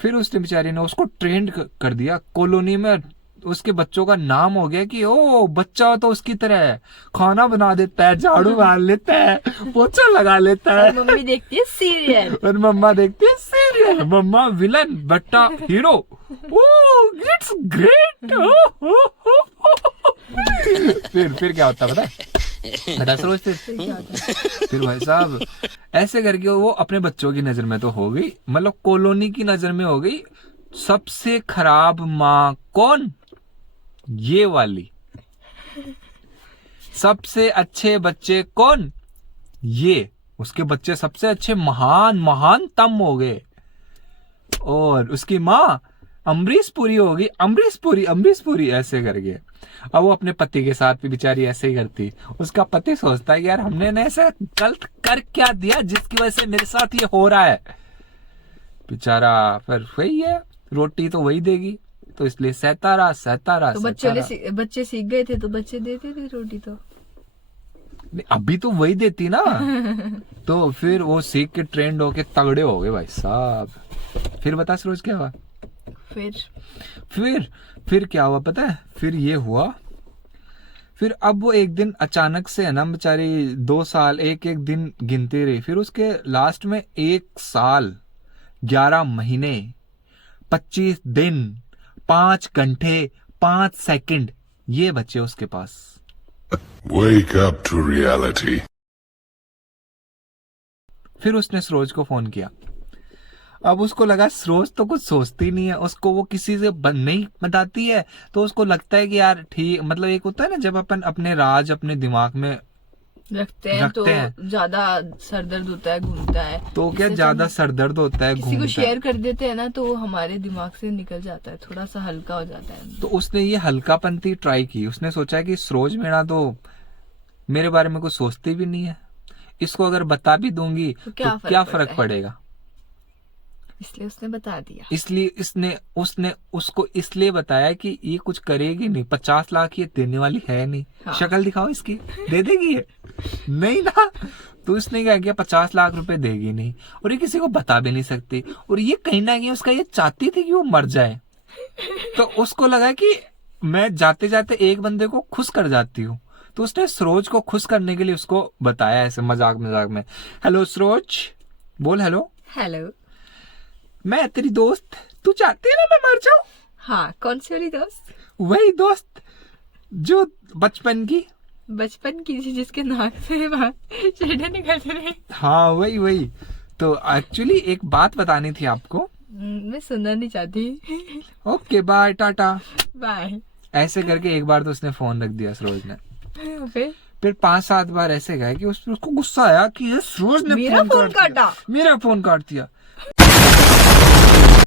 फिर उसने बेचारी ने उसको ट्रेंड कर दिया कॉलोनी में। उसके बच्चों का नाम हो गया कि ओ बच्चा तो उसकी तरह है, खाना बना देता है, झाड़ू मार लेता है, पोछा लगा लेता है। और मम्मी देखती है सीरियल। और मम्मा देखती है सीरियल। मम्मा विलन, बट्टा हीरो। Oh it's great. फिर क्या होता पता है? बता सरोज, फिर भाई साहब ऐसे करके वो अपने बच्चों की नजर में तो हो गई, मतलब कॉलोनी की नजर में हो गई सबसे खराब माँ। कौन? ये वाली। सबसे अच्छे बच्चे कौन? ये। उसके बच्चे सबसे अच्छे, महान महानतम हो गए। और उसकी माँ अमरीश पुरी हो गई, अमरीश पुरी ऐसे करके। अब वो अपने पति के साथ भी बेचारी ऐसे ही करती। उसका पति सोचता है यार हमने ने ऐसा गलत कर क्या दिया जिसकी वजह से मेरे साथ ये हो रहा है। बेचारा फिर वही है, रोटी तो वही देगी, तो इसलिए सहता रहा। तो बच्चे सीख गए थे तो बच्चे देते थे रोटी तो। अभी तो वही देती ना। तो फिर वो सीख के ट्रेंड होके तगड़े हो गए भाई साहब। फिर बता सरोज क्या हुआ? फिर क्या हुआ पता है? फिर ये हुआ, फिर अब वो एक दिन अचानक से है ना बेचारी 2 साल एक एक दिन गिनती रही। फिर उसके लास्ट में 1 साल 11 महीने 25 दिन 5 घंटे 5 सेकंड ये बचे उसके पास। Wake up to reality. फिर उसने सरोज को फोन किया। अब उसको लगा सरोज तो कुछ सोचती नहीं है, उसको वो किसी से नहीं बताती है, तो उसको लगता है कि यार ठीक, मतलब एक होता है ना जब अपन अपने राज अपने दिमाग में रखते हैं तो ज्यादा सर दर्द होता है, घूमता है। तो क्या ज्यादा सर दर्द होता है, किसी को शेयर कर देते हैं ना तो हमारे दिमाग से निकल जाता है, थोड़ा सा हल्का हो जाता है। तो उसने ये हल्कापंती ट्राई की। उसने सोचा कि सरोज मीणा तो मेरे बारे में कुछ सोचती भी नहीं है, इसको अगर बता भी दूंगी तो क्या फर्क पड़ेगा। इसलिए उसने बता दिया। इसलिए उसने उसको इसलिए बताया कि ये कुछ करेगी नहीं, 50 लाख ये देने वाली है नहीं। हाँ। शक्ल दिखाओ इसकी, दे देगी ये? नहीं ना। तो इसने क्या किया, 50 लाख रुपए देगी नहीं, और ये किसी को बता भी नहीं सकती। और ये कहीं ना कहीं उसका ये चाहती थी कि वो मर जाए। तो उसको लगा कि मैं जाते जाते एक बंदे को खुश कर जाती हूँ। तो उसने सरोज को खुश करने के लिए उसको बताया ऐसे मजाक में, हेलो सरोज, बोल हेलो। मैं तेरी दोस्त, तू चाहती है ना मैं मर जाऊं? हाँ, कौन सी वाली दोस्त? वही दोस्त जो बचपन की जिसके नाक से छेड़े निकलते रहे। हाँ वही। तो एक्चुअली एक बात बतानी थी आपको। मैं सुनना नहीं चाहती। Okay bye, tata bye. ऐसे करके एक बार तो उसने फोन रख दिया सरोज ने। फिर 5-7 बार ऐसे गए कि उसको गुस्सा आया कि ये सरोज ने मेरा फोन काटा। मेरा फोन काट दिया।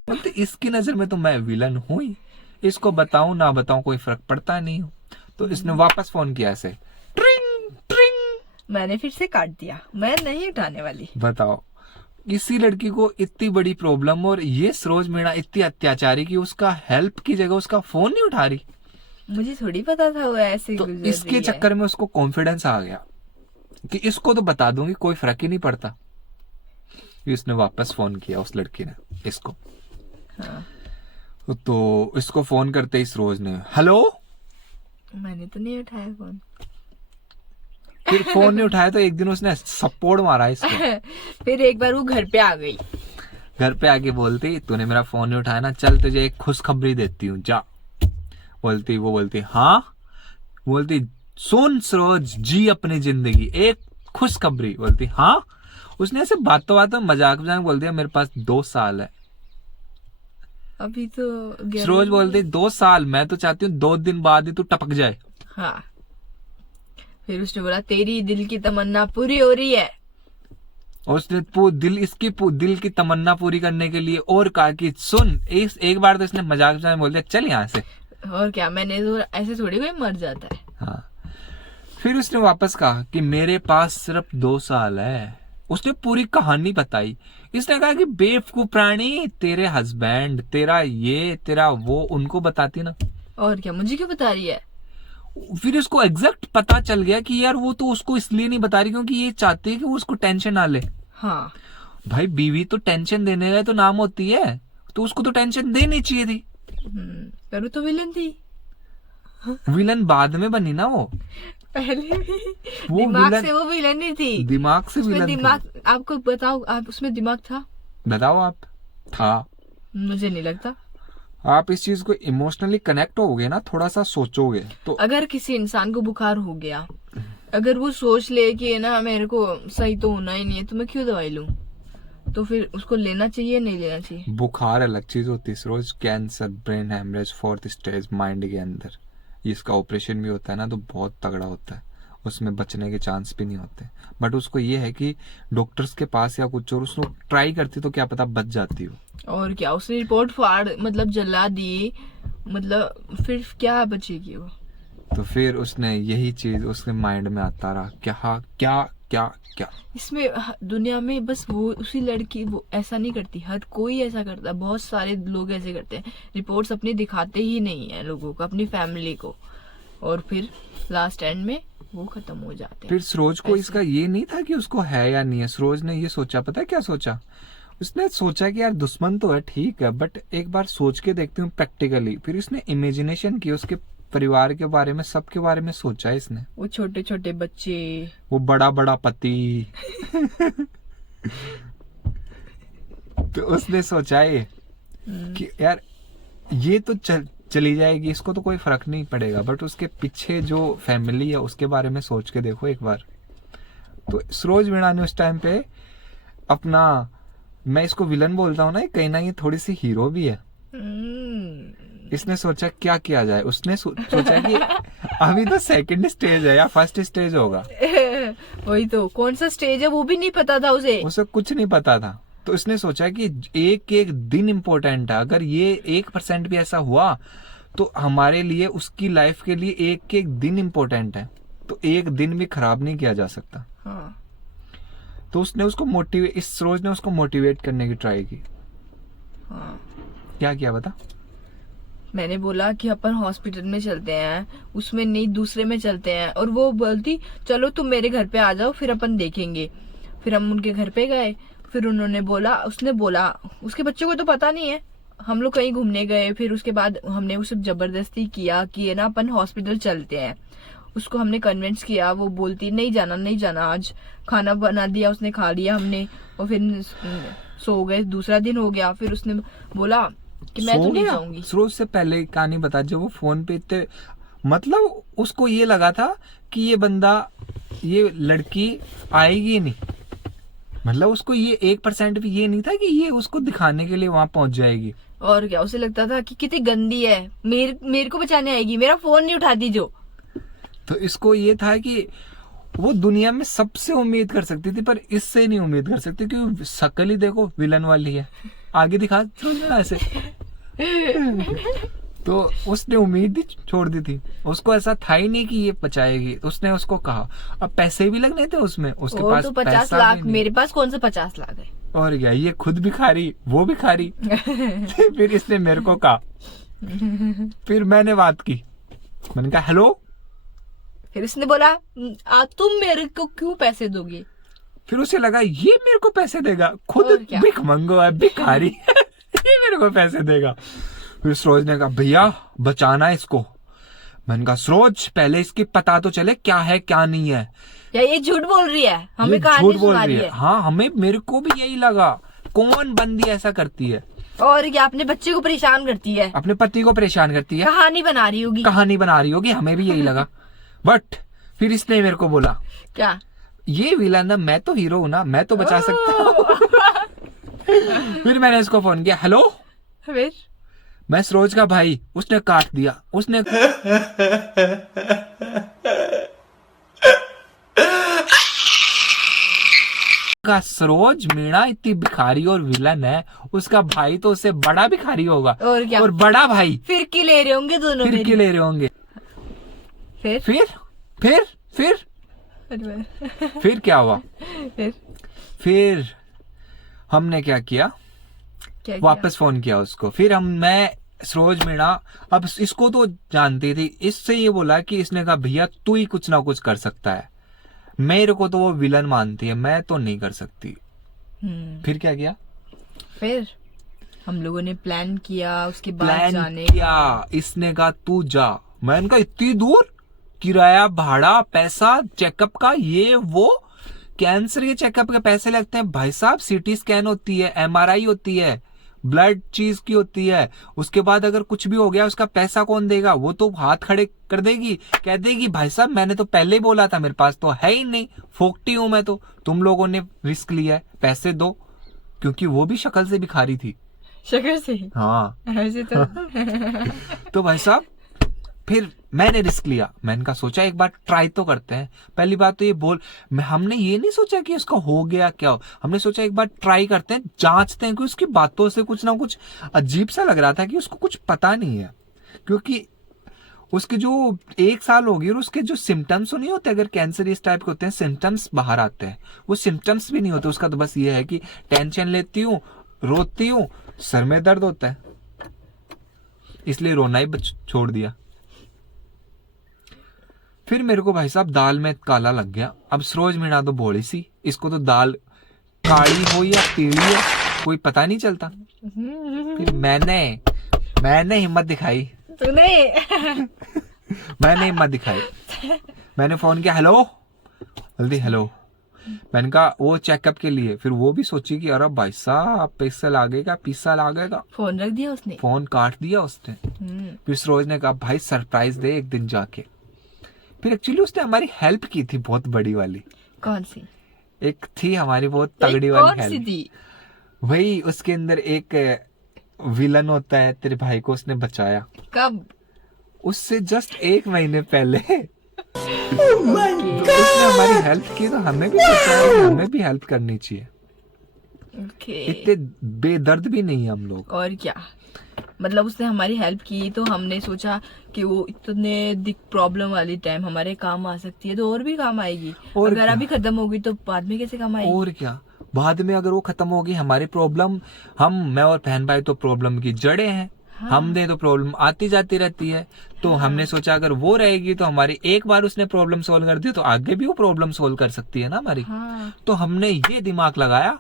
मतलब इसकी नजर में तो मैं विलन हूं ही, इसको बताऊं ना बताऊं कोई फर्क पड़ता नहीं हो। तो इसने वापस फोन किया ऐसे, ट्रिंग ट्रिंग। मैंने फिर से काट दिया, मैं नहीं उठाने वाली। बताओ, इसी लड़की को इतनी बड़ी प्रॉब्लम और ये सरोज मीणा इतनी अत्याचारी कि उसका हेल्प की जगह उसका फोन नहीं उठा रही। मुझे थोड़ी पता था वो ऐसे तो गुजर इसके रही है। चक्कर में उसको कॉन्फिडेंस आ गया कि इसको तो बता दूंगी, कोई फर्क ही नहीं पड़ता। इसने वापस फोन किया उस लड़की ने इसको। हाँ। तो इसको फोन करते ही सरोज ने हेलो, मैंने तो नहीं उठाया फोन। फिर फोन नहीं उठाया तो एक दिन उसने सपोर्ट मारा इसको। फिर एक बार वो घर पे आ गई। घर पे आके बोलती तूने मेरा फोन नहीं उठाया ना, चल तुझे एक खुशखबरी देती हूँ, जा। वो बोलती हाँ। बोलती सुन सरोज, जी अपनी जिंदगी, एक खुशखबरी। बोलती हाँ। उसने ऐसे बातों मजाक बोल दिया मेरे पास 2 साल है। अभी तो सरोज बोलती 2 साल, मैं तो चाहती हूँ 2 दिन बाद ही तू टपक जाए। हाँ। फिर उसने बोला तेरी दिल की तमन्ना पूरी हो रही है। उसने इसकी दिल की तमन्ना पूरी करने के लिए और कहा कि सुन, एक बार तो इसने मजाक में बोल दिया चल यहाँ से। और क्या, मैंने तो ऐसे थोड़ी कोई मर जाता है। हाँ। फिर उसने वापस कहा कि मेरे पास सिर्फ 2 साल है। उसने पूरी कहानी बताई। इसने कहा कि बेवकूफ प्राणी, तेरे हस्बैंड, तेरा ये तेरा वो, उनको बताती ना। और क्या, मुझे क्यों बता रही है? फिर इसको एग्जैक्ट पता चल गया कि यार वो तो उसको इसलिए नहीं बता रही क्योंकि ये चाहती है कि वो उसको टेंशन ना ले। हाँ। भाई बीवी तो टेंशन देने का तो नाम होती है, तो उसको तो टेंशन देनी चाहिए थी। पर वो तो विलन थी। विलन बाद में बनी ना वो। पहले भी वो दिमाग विलन- से वो विलन ही थी। दिमाग से उसमें विलन दिमाग, आपको बताओ, आप उसमें दिमाग था? बताओ आप। था। मुझे नहीं लगता। आप इस चीज को इमोशनली कनेक्ट होगे ना, थोड़ा सा सोचोगे तो। अगर किसी इंसान को बुखार हो गया, अगर वो सोच ले कि ना मेरे को सही तो होना ही नहीं है, तो मैं क्यों दवाई लूं? तो फिर उसको लेना चाहिए नहीं लेना चाहिए? बुखार अलग चीज होती है रोज। Cancer, brain haemorrhage 4th stage mind के अंदर, इसका ऑपरेशन भी होता है ना तो बहुत तगड़ा होता है, उसमें बचने के चांस भी नहीं होते। बट उसको ये है कि डॉक्टर्स के पास या कुछ और उसको ट्राई करती तो क्या पता बच जाती हो। और क्या, उसने रिपोर्ट फाड़ मतलब जला दी, मतलब फिर क्या बचेगी वो? तो फिर उसने यही चीज उसके माइंड में आता रहा, क्या क्या क्या क्या। इसमें दुनिया में बस वो उसी लड़की वो ऐसा नहीं करती, हर कोई ऐसा करता है, बहुत सारे लोग ऐसे करते हैं, रिपोर्ट्स अपनी दिखाते ही नहीं है लोगों को, अपनी फैमिली को, और फिर लास्ट एंड में वो खत्म हो जाते हैं। फिर सरोज को इसका ये नहीं था कि उसको है या नहीं है। सरोज ने ये सोचा, पता है क्या सोचा? उसने सोचा कि यार दुश्मन तो है ठीक है, बट एक बार सोच के देखती हूँ प्रैक्टिकली। फिर इसने इमेजिनेशन की, उसके परिवार के बारे में, सबके बारे में सोचा इसने। वो छोटे छोटे बच्चे, वो बड़ा बड़ा पति तो उसने सोचा ये कि यार ये तो चली जाएगी, इसको तो कोई फर्क नहीं पड़ेगा, बट उसके पीछे जो फैमिली है उसके बारे में सोच के देखो एक बार। तो सरोज मीणा ने उस टाइम पे अपना, मैं इसको विलन बोलता हूँ ना, कहीं ना ये थोड़ी सी हीरो भी है। इसने सोचा क्या किया जाए। उसने सोचा कि अभी तो 2nd स्टेज है या 1st स्टेज होगा। वही तो, कौन सा स्टेज है वो भी नहीं पता था उसे कुछ नहीं पता था। तो इसने सोचा कि एक एक दिन इम्पोर्टेंट है, अगर ये 1% भी ऐसा हुआ तो हमारे लिए, उसकी लाइफ के लिए एक एक दिन इम्पोर्टेंट है, तो एक दिन भी खराब नहीं किया जा सकता। हाँ। तो उसने उसको इस सरोज ने उसको मोटिवेट करने की ट्राई की। हाँ। क्या किया बता? मैंने बोला कि अपन हॉस्पिटल में चलते हैं, उसमें नहीं दूसरे में चलते हैं, और वो बोलती चलो तुम मेरे घर पे आ जाओ फिर अपन देखेंगे। फिर हम उनके घर पे गए, फिर उसने बोला उसके बच्चों को तो पता नहीं है, हम लोग कहीं घूमने गए, फिर उसके बाद हमने उसे जबरदस्ती किया कि ना अपन हॉस्पिटल चलते हैं। उसको हमने कन्विंस किया, वो बोलती नहीं जाना, आज खाना बना दिया उसने, खा लिया हमने, और फिर सो गए। दूसरा दिन हो गया, फिर उसने बोला कि मैं तो नहीं जाऊंगी। सरोज से पहले कहानी बता, जब वो फोन पे इतने, मतलब उसको ये लगा था कि ये बंदा, ये लड़की आएगी नहीं, मतलब उसको ये 1% भी ये नहीं था कि ये उसको दिखाने के लिए वहां पहुंच जाएगी। और क्या, उसे लगता था कि कितनी गंदी है, मेरे को बचाने आएगी, मेरा फोन नहीं उठाती जो। तो इसको ये था कि वो दुनिया में सबसे उम्मीद कर सकती थी, पर इससे नहीं उम्मीद कर सकती क्योंकि शक्ल ही देखो विलन वाली है, आगे दिखा समझना ऐसे। तो उसने उम्मीद ही छोड़ दी थी, उसको ऐसा था ही नहीं कि ये बचाएगी। उसने उसको कहा, अब पैसे भी लगने थे उसमें, उसके और पास तो 50 पैसा लाख भी नहीं। मेरे पास कौन से 50 लाख है। और क्या, ये खुद भी खा रही वो भी खा रही। फिर इसने मेरे को कहा, फिर मैंने बात की, मैंने कहा हेलो। फिर उसने बोला तुम मेरे को क्यों पैसे दोगे। फिर उसे लगा ये मेरे को पैसे देगा, खुद और क्या? भिखमंगो है, भिखारी है, ये मेरे को पैसे देगा। फिर सरोज ने कहा भैया बचाना इसको। मैंने कहा सरोज पहले इसकी पता तो चले क्या है क्या नहीं है। या ये झूठ बोल रही है, हमें ये कहानी झूठ बोल सुना रही रही है। है। हाँ हमें, मेरे को भी यही लगा, कौन बंदी ऐसा करती है, और क्या अपने बच्चे को परेशान करती है, अपने पति को परेशान करती है, कहानी बना रही होगी। कहानी बना रही होगी, हमें भी यही लगा। बट फिर इसने मेरे को बोला क्या ये विलन है, मैं तो हीरो हूं ना, मैं तो बचा सकता हूँ। फिर मैंने इसको फोन किया, हेलो फिर मैं सरोज का भाई। उसने काट दिया, उसने का सरोज मीणा इतनी भिखारी और विलन है, उसका भाई तो उससे बड़ा भिखारी होगा, और क्या? और बड़ा भाई फिर की ले रहे होंगे दोनों फिर मेरी। के ले रहे होंगे। फिर फिर फिर क्या हुआ? फिर फिर हमने क्या किया, क्या वापस फोन किया उसको। फिर मैं सरोज मीणा, अब इसको तो जानती थी, इससे ये बोला कि इसने कहा भैया तू ही कुछ ना कुछ कर सकता है, मेरे को तो वो विलन मानती है, मैं तो नहीं कर सकती। किया? फिर क्या किया? फिर हम लोगों ने प्लान किया, उसके बाद प्लान जाने किया। इसने कहा तू जा, मैंने कहा इतनी दूर, किराया भाड़ा पैसा चेकअप का ये वो, कैंसर के चेकअप के पैसे लगते हैं भाई साहब, सीटी स्कैन होती है, एमआरआई होती है, ब्लड चीज की होती है, उसके बाद अगर कुछ भी हो गया उसका पैसा कौन देगा? वो तो हाथ खड़े कर देगी, कह देगी भाई साहब मैंने तो पहले ही बोला था, मेरे पास तो है ही नहीं, फोकटी हूं मैं तो, तुम लोगों ने रिस्क लिया है, पैसे दो। क्योंकि वो भी शक्ल से भिखारी थी। शक्कर से हाँ ऐसे तो तो भाई साहब फिर मैंने रिस्क लिया, मैंने कहा सोचा एक बार ट्राई तो करते हैं। पहली बात तो ये हमने ये नहीं सोचा कि उसका हो गया क्या हो, हमने सोचा एक बार ट्राई करते हैं, जांचते हैं, कि उसकी बातों से कुछ ना कुछ अजीब सा लग रहा था कि उसको कुछ पता नहीं है। क्योंकि उसके जो 1 साल हो गई और उसके जो सिम्टम्स नहीं होते, अगर कैंसर इस टाइप के होते हैं सिम्टम्स बाहर आते हैं, वो सिम्टम्स भी नहीं होते उसका। तो बस ये है कि टेंशन लेती हूँ, रोती हूँ, सर में दर्द होता है, इसलिए रोना ही छोड़ दिया। फिर मेरे को भाई साहब दाल में काला लग गया। अब सरोज मीणा तो भोली सी, इसको तो दाल काली हो या पीली हो कोई पता नहीं चलता। फिर मैंने हिम्मत दिखाई, तूने मैंने हिम्मत दिखाई, मैंने फोन किया, हेलो जल्दी हेलो। मैंने कहा वो चेकअप के लिए। फिर वो भी सोची कि अरे भाई साहब पैसा लागेगा, पैसा लागेगा। फोन रख दिया उसने, फोन काट दिया उसने। फिर सरोज ने कहा भाई सरप्राइज दे एक दिन जाके। फिर एक्चुअली उसने हमारी हेल्प की थी बहुत बड़ी वाली। कौन सी? एक थी हमारी बहुत तगड़ी कौन वाली सी हेल्प। थी? वही उसके अंदर एक विलन होता है, तेरे भाई को उसने बचाया। कब? उससे जस्ट 1 महीने पहले। तो उसने हमारी हेल्प की, तो हमें भी सोचा कि हमें भी हेल्प करनी चाहिए। ओके। इतने बेदर्द भी नहीं है हम लोग। और क्या, मतलब उसने हमारी हेल्प की तो हमने सोचा कि वो इतने प्रॉब्लम वाली टाइम हमारे काम आ सकती है, तो और भी काम आएगी। और अगर क्या? अभी खत्म होगी तो बाद में कैसे काम आएगी? और क्या, बाद में अगर वो खत्म होगी हमारी प्रॉब्लम, मैं और बहन भाई तो प्रॉब्लम की जड़ें हैं। हाँ। हमने तो प्रॉब्लम आती जाती रहती है। तो हमने सोचा अगर वो रहेगी तो हमारी, एक बार उसने प्रॉब्लम सोल्व कर दी तो आगे भी वो प्रॉब्लम सोल्व कर सकती है ना हमारी। हाँ। तो हमने ये दिमाग लगाया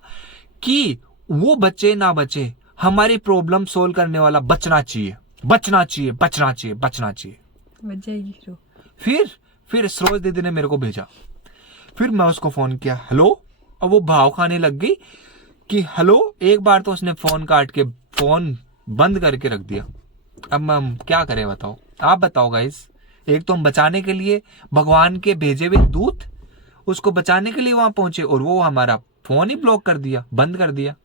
कि वो बचे ना बचे, हमारी प्रॉब्लम सोल्व करने वाला बचना चाहिए, बचना चाहिए, बचना चाहिए, बचना चाहिए। बच जाएगी रो। फिर सरोज दीदी ने मेरे को भेजा। फिर मैं उसको फोन किया, हेलो। और वो भाव खाने लग गई कि हेलो। एक बार तो उसने फोन काट के फोन बंद करके रख दिया। अब हम क्या करें बताओ, आप बताओ गाइस। एक तो हम बचाने के लिए भगवान के भेजे हुए दूत, उसको बचाने के लिए वहां पहुंचे, और वो हमारा फोन ही ब्लॉक कर दिया, बंद कर दिया।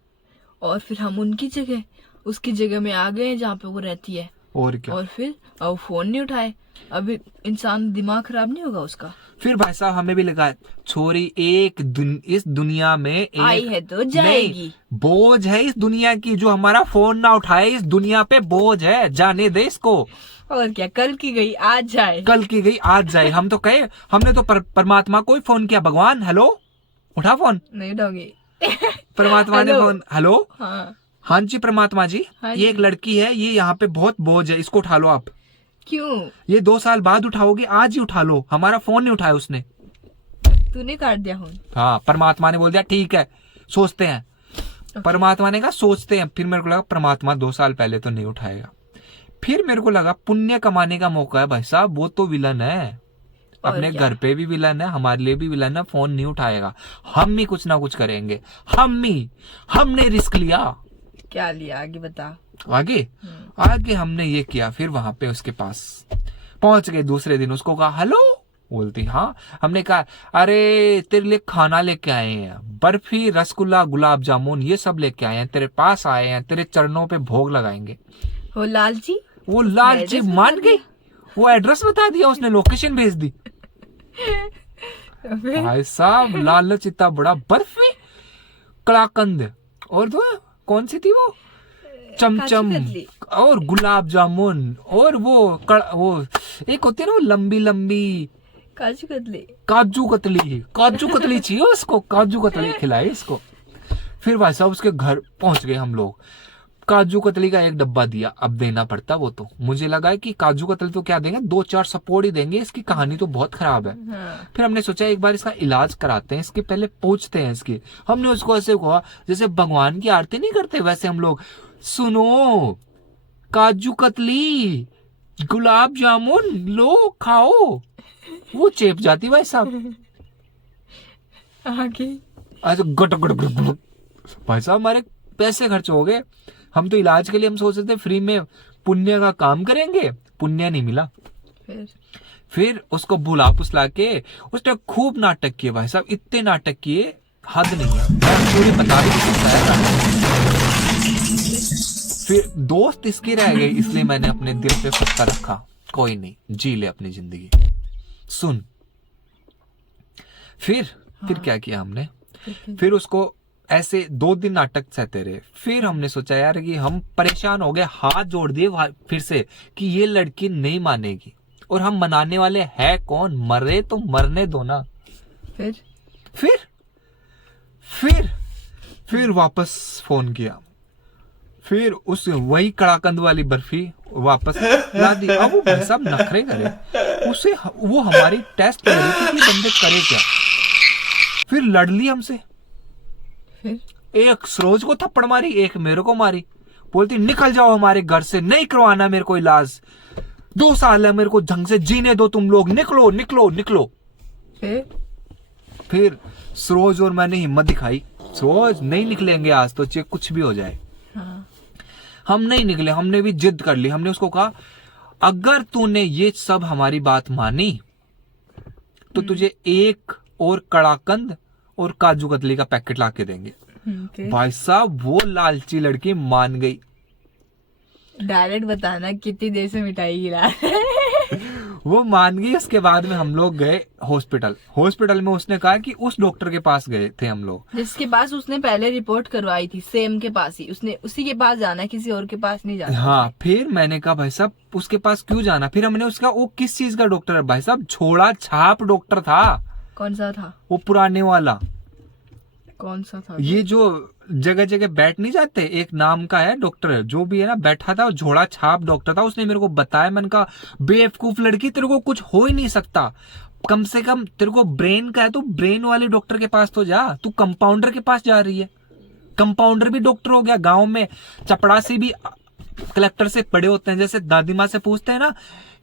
और फिर हम उनकी जगह, उसकी जगह में आ गए जहाँ पे वो रहती है। और क्या। और फिर अब फोन नहीं उठाए, अभी इंसान दिमाग खराब नहीं होगा उसका। फिर भाई साहब हमें भी लगा छोरी इस दुनिया में एक आई है तो जाएगी। नहीं, बोझ है इस दुनिया की, जो हमारा फोन ना उठाए इस दुनिया पे बोझ है, जाने दे इसको। और क्या, कल की गई आज जाए। कल की गई आज जाए। हम तो कहे, हमने तो परमात्मा को ही फोन किया, भगवान हेलो उठा फोन। नहीं उठाओगी। परमात्मा ने हेलो। फोन, हेलो हाँ। हाँ जी परमात्मा जी, हाँ ये जी। एक लड़की है, ये यहाँ पे बहुत बोझ है, इसको उठा लो आप। क्यों? ये 2 साल बाद उठाओगे, आज ही उठा लो। हमारा फोन नहीं उठाया उसने। तूने काट दिया फोन? हाँ, परमात्मा ने बोल दिया ठीक है सोचते हैं। परमात्मा ने कहा सोचते हैं। फिर मेरे को लगा परमात्मा 2 साल पहले तो नहीं उठाएगा। फिर मेरे को लगा पुण्य कमाने का मौका है भाई साहब, वो तो विलन है, अपने क्या? घर पे भी विलन है, हमारे लिए भी विलन है। फोन नहीं उठाएगा, हम ही कुछ ना कुछ करेंगे। हमने रिस्क लिया। क्या लिया आगे बता। आगे हमने ये किया। फिर वहां पे उसके पास पहुंच गए दूसरे दिन। उसको कहा हेलो, बोलती हाँ। हमने कहा अरे तेरे लिए खाना लेके आए हैं, बर्फी रसगुल्ला गुलाब जामुन ये सब लेके आए हैं, तेरे पास आए हैं, तेरे चरणों पे भोग लगाएंगे। वो लालची, वो लालची एड्रेस मान बता गई। वो एड्रेस बता दिया उसने, लोकेशन भेज दी। फिर भाई साहब लालच इतना बड़ा। बर्फी, कलाकंद और तो कौन सी थी वो, चमचम काजू कतली। और गुलाब जामुन और वो एक होती है ना वो लंबी लंबी काजू कतली। काजू कतली चाहिए उसको, काजू कतली खिलाई इसको। फिर भाई साहब उसके घर पहुंच गए हम लोग। काजू कतली का एक डब्बा दिया, अब देना पड़ता वो तो। मुझे लगा कि काजू कतली तो क्या देंगे, 2-4 सपोर्ट ही देंगे, इसकी कहानी तो बहुत खराब है। हाँ। फिर हमने सोचा एक बार इसका इलाज कराते हैं, इसके पहले पूछते हैं इसकी। हमने उसको ऐसे कहा जैसे भगवान की आरती नहीं करते वैसे हम लोग, सुनो काजू कतली गुलाब जामुन लो खाओ। वो चेप जाती भाई साहब। आगे ऐसे गट गट गट गट। भाई साहब हमारे पैसे खर्च हो गए। हम तो इलाज के लिए हम सोच रहे थे फ्री में पुण्य का काम करेंगे, पुण्य नहीं मिला। फिर उसको बुला पुसला के उसने खूब नाटक किए भाई साहब, इतने नाटक किए हद नहीं है, मैं पूरे बता भी नहीं सकता है। फिर दोस्त इसके रह गए, इसलिए मैंने अपने दिल पे पत्ता रखा, कोई नहीं जी ले अपनी जिंदगी। सुन फिर क्या किया हमने, फिर उसको ऐसे 2 दिन नाटक सहते रहे। फिर हमने सोचा यार कि हम परेशान हो गए, हाथ जोड़ दिए फिर से कि ये लड़की नहीं मानेगी, और हम मनाने वाले हैं कौन, मरे तो मरने दो ना। फिर वापस फोन किया। फिर उस वही कड़ाकंद वाली बर्फी वापस ला दी। अब वो भाई साहब नखरे करे, उसे वो हमारी टेस्ट कर रही थी कि बंदे करे क्या। फिर लड़ ली हमसे, एक सरोज को थप्पड़ मारी, एक मेरे को मारी। बोलती निकल जाओ हमारे घर से, नहीं करवाना मेरे को इलाज, 2 साल है मेरे को ढंग से जीने दो तुम लोग, निकलो निकलो निकलो। फिर सरोज और मैंने हिम्मत दिखाई, सरोज नहीं निकलेंगे आज तो चाहे कुछ भी हो जाए। हाँ। हम नहीं निकले, हमने भी जिद कर ली। हमने उसको कहा अगर तूने ये सब हमारी बात मानी तो तुझे एक और कड़ाकंद और काजू कतली का पैकेट ला के देंगे। भाई साहब वो लालची लड़की मान गई। डायरेक्ट बताना कितनी देर से मिठाई गिरा। वो मान गई। उसके बाद में हम लोग गए हॉस्पिटल में उसने कहा कि उस डॉक्टर के पास गए थे हम लोग जिसके पास उसने पहले रिपोर्ट करवाई थी, सेम के पास ही, उसने उसी के पास जाना है, किसी और के पास नहीं जाना। हाँ, फिर मैंने कहा भाई साहब उसके पास क्यों जाना। फिर हमने उसका, वो किस चीज का डॉक्टर है भाई साहब, झोला छाप डॉक्टर था। कौन सा था? वो पुराने वाला। कौन सा था? ये जो जगह जगह बैठ नहीं जाते, एक नाम का है डॉक्टर, जो भी है ना, बैठा था, झोला छाप डॉक्टर था। उसने मेरे को बताया। मैंने कहा बेवकूफ लड़की, तेरे को कुछ हो ही नहीं सकता, कम से कम तेरे को ब्रेन का है तो ब्रेन वाले डॉक्टर के पास तो जा, तू कंपाउंडर के पास जा रही है। कंपाउंडर भी डॉक्टर हो गया। गाँव में चपड़ासी भी कलेक्टर से पढ़े होते हैं। जैसे दादी माँ से पूछते हैं ना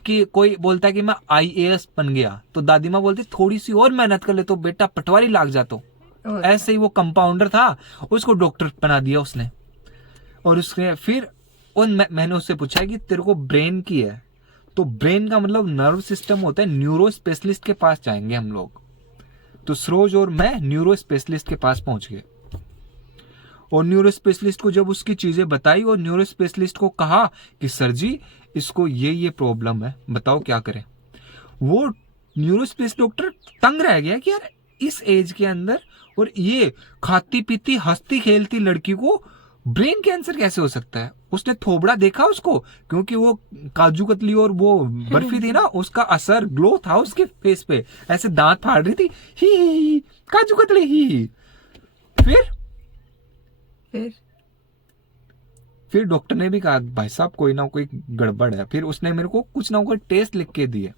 कि कोई बोलता है कि मैं IAS बन गया, तो दादी माँ बोलती थोड़ी सी और मेहनत कर ले तो बेटा पटवारी लाग जा। तो ऐसे ही वो कंपाउंडर था, उसको डॉक्टर बना दिया उसने। और उसने फिर मैंने उससे पूछा कि तेरे को ब्रेन की है, तो ब्रेन का मतलब नर्व सिस्टम होता है, न्यूरो स्पेशलिस्ट के पास जाएंगे हम लोग। तो सरोज और मैं न्यूरो स्पेशलिस्ट के पास पहुंच गए। और न्यूरो स्पेशलिस्ट को जब उसकी चीजें बताई, और न्यूरो स्पेशलिस्ट को कहा कि सर जी इसको ये प्रॉब्लम है, बताओ क्या करें। वो न्यूरोस्पेस डॉक्टर तंग रह गया कि यार इस एज के अंदर और ये खाती पीती हंसती खेलती लड़की को ब्रेन कैंसर कैसे हो सकता है। उसने थोबड़ा देखा उसको, क्योंकि वो काजू कतली और वो बर्फी थी ना, उसका असर ग्लो था उसके फेस पे, ऐसे दांत फाड़ रही थी, ही काजू कतली ही। फिर डॉक्टर ने भी कहा भाई साहब कोई ना कोई गड़बड़ है। फिर उसने मेरे को कुछ ना कुछ टेस्ट लिख के दिए।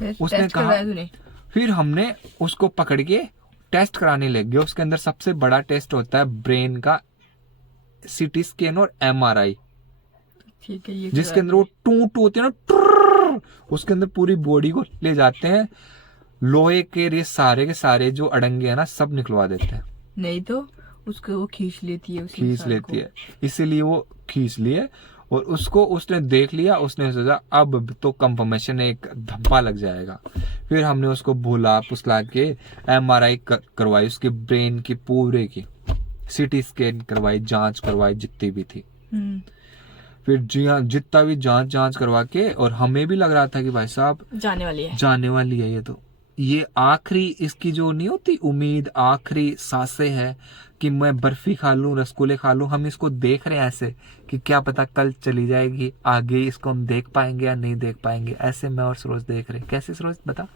उसने टेस्ट कहा, करवाया तूने? फिर हमने उसको पकड़ के टेस्ट कराने लग गए। उसके अंदर सबसे बड़ा टेस्ट होता है ब्रेन का सीटी स्कैन और एमआरआई, ठीक है, ये जिसके अंदर वो टूट होती है ना, ट्रrr, उसके अंदर पूरी बॉडी को ले जाते हैं, लोहे के ये सारे के सारे जो अड़ंगे हैं ना सब निकलवा देते हैं। नहीं तो उसको वो खींच लेती है, उसी खींच इंसान लेती को। है, इसीलिए वो खींच लिए। और उसको उसने देख लिया, उसने सोचा अब तो कंफर्मेशन एक धब्बा लग जाएगा। फिर हमने उसको बुला पुसला के एमआरआई करवाई उसके ब्रेन की पूरे की, सीटी स्कैन करवाई, जांच करवाई जितनी भी थी। फिर जितना भी जांच करवा के, और हमें भी लग रहा था कि भाई साहब जाने वाली है। जाने वाली है ये आखिरी इसकी जो नहीं होती उम्मीद, आखिरी सांसें है कि मैं बर्फी खा लूं, रसगुल्ले खा लूं। हम इसको देख रहे हैं ऐसे कि क्या पता कल चली जाएगी, आगे इसको हम देख पाएंगे या नहीं देख पाएंगे। ऐसे मैं और सरोज देख रहे। कैसे सरोज बता?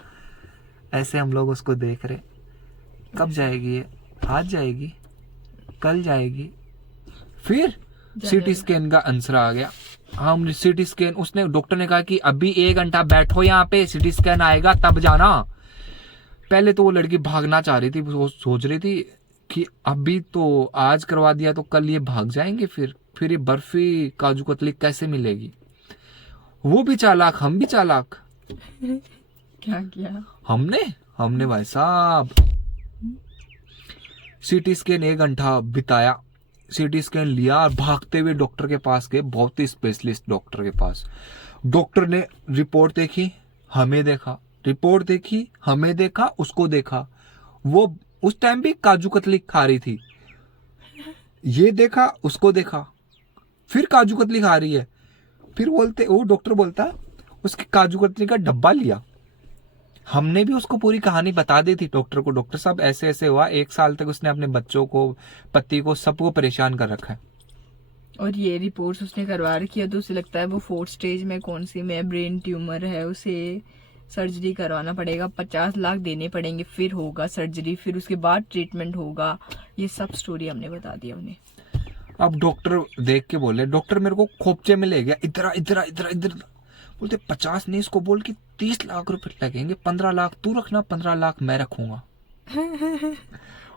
ऐसे हम लोग उसको देख रहे, कब जाएगी ये, आज जाएगी, कल जाएगी। फिर सीटी स्कैन का आंसर आ गया। हम सीटी स्कैन, उसने डॉक्टर ने कहा कि अभी 1 घंटा बैठो यहाँ पे, सीटी स्कैन आएगा तब जाना। पहले तो वो लड़की भागना चाह रही थी, वो सोच रही थी कि अभी तो आज करवा दिया तो कल ये भाग जाएंगे, फिर ये बर्फी काजू कतली कैसे मिलेगी। वो भी चालाक, हम भी चालाक। क्या किया हमने भाई साहब सीटी स्कैन 1 घंटा बिताया, सीटी स्कैन लिया और भागते हुए डॉक्टर के पास गए, बहुत ही स्पेशलिस्ट डॉक्टर के पास। डॉक्टर ने रिपोर्ट देखी, हमें देखा, रिपोर्ट देखी, हमें देखा, उसको देखा। वो उस टाइम भी काजू कतली खा रही थी, ये देखा, उसको देखा, फिर काजू कतली खा रही है। फिर वो डॉक्टर बोलता उसकी काजू कतली का डब्बा लिया। हमने भी उसको पूरी कहानी बता दी थी डॉक्टर को, डॉक्टर साहब ऐसे ऐसे हुआ, 1 साल तक उसने अपने बच्चों को, पति को, सबको परेशान कर रखा है। और ये रिपोर्ट्स उसने करवा रखी है, तो उसे लगता है वो 4th स्टेज में कौन सी में ब्रेन ट्यूमर है, उसे सर्जरी करवाना पड़ेगा, 50 लाख देने पड़ेंगे, फिर होगा सर्जरी, फिर उसके बाद ट्रीटमेंट होगा। ये सब स्टोरी हमने बता दी उन्हें। अब डॉक्टर देख के बोले, डॉक्टर मेरे को खोपचे में ले गया, इधर बोलते 50 नहीं, इसको बोल के 30 लाख रुपए लगेंगे, 15 लाख तू रखना, 15 लाख मैं रखूंगा।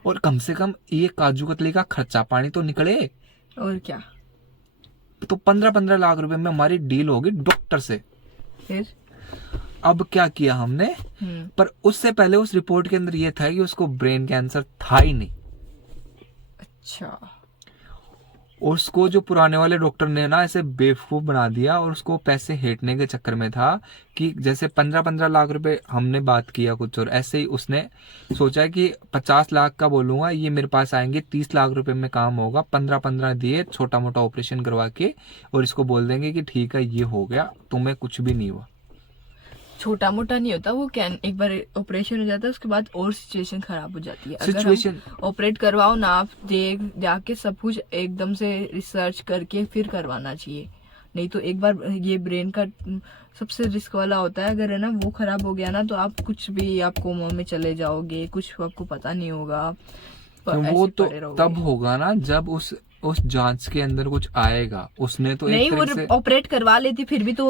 और कम से कम ये काजू कतली का खर्चा पानी तो निकले। और क्या, तो 15 लाख रुपए में हमारी डील होगी डॉक्टर से। फिर अब क्या किया हमने, पर उससे पहले उस रिपोर्ट के अंदर ये था कि उसको ब्रेन कैंसर था ही नहीं। अच्छा, उसको जो पुराने वाले डॉक्टर ने ना ऐसे बेवकूफ बना दिया, और उसको पैसे हेटने के चक्कर में था कि जैसे 15 लाख रुपए हमने बात किया कुछ, और ऐसे ही उसने सोचा कि 50 लाख का बोलूंगा, ये मेरे पास आएंगे 30 लाख रुपए में काम होगा, 15 दिए, छोटा मोटा ऑपरेशन करवा के, और इसको बोल देंगे कि ठीक है ये हो गया, तुम्हें कुछ भी नहीं हुआ। छोटा मोटा नहीं होता वो, क्या एक बार ऑपरेशन हो जाता है उसके बाद और सिचुएशन खराब हो जाती है। अगर सिचुएशन ऑपरेट करवाओ ना, आप जाके सब कुछ एकदम से रिसर्च करके फिर करवाना चाहिए। नहीं तो एक बार ये ब्रेन का सबसे रिस्क वाला होता है, अगर है ना वो खराब हो गया ना, तो आप कुछ भी, आप कोमा में चले जाओगे, कुछ आपको पता नहीं होगा। तो वो तो तब होगा ना जब उस जांच के अंदर कुछ आएगा। उसने तो नहीं, एक वो से ऑपरेट करवा लेती फिर भी तो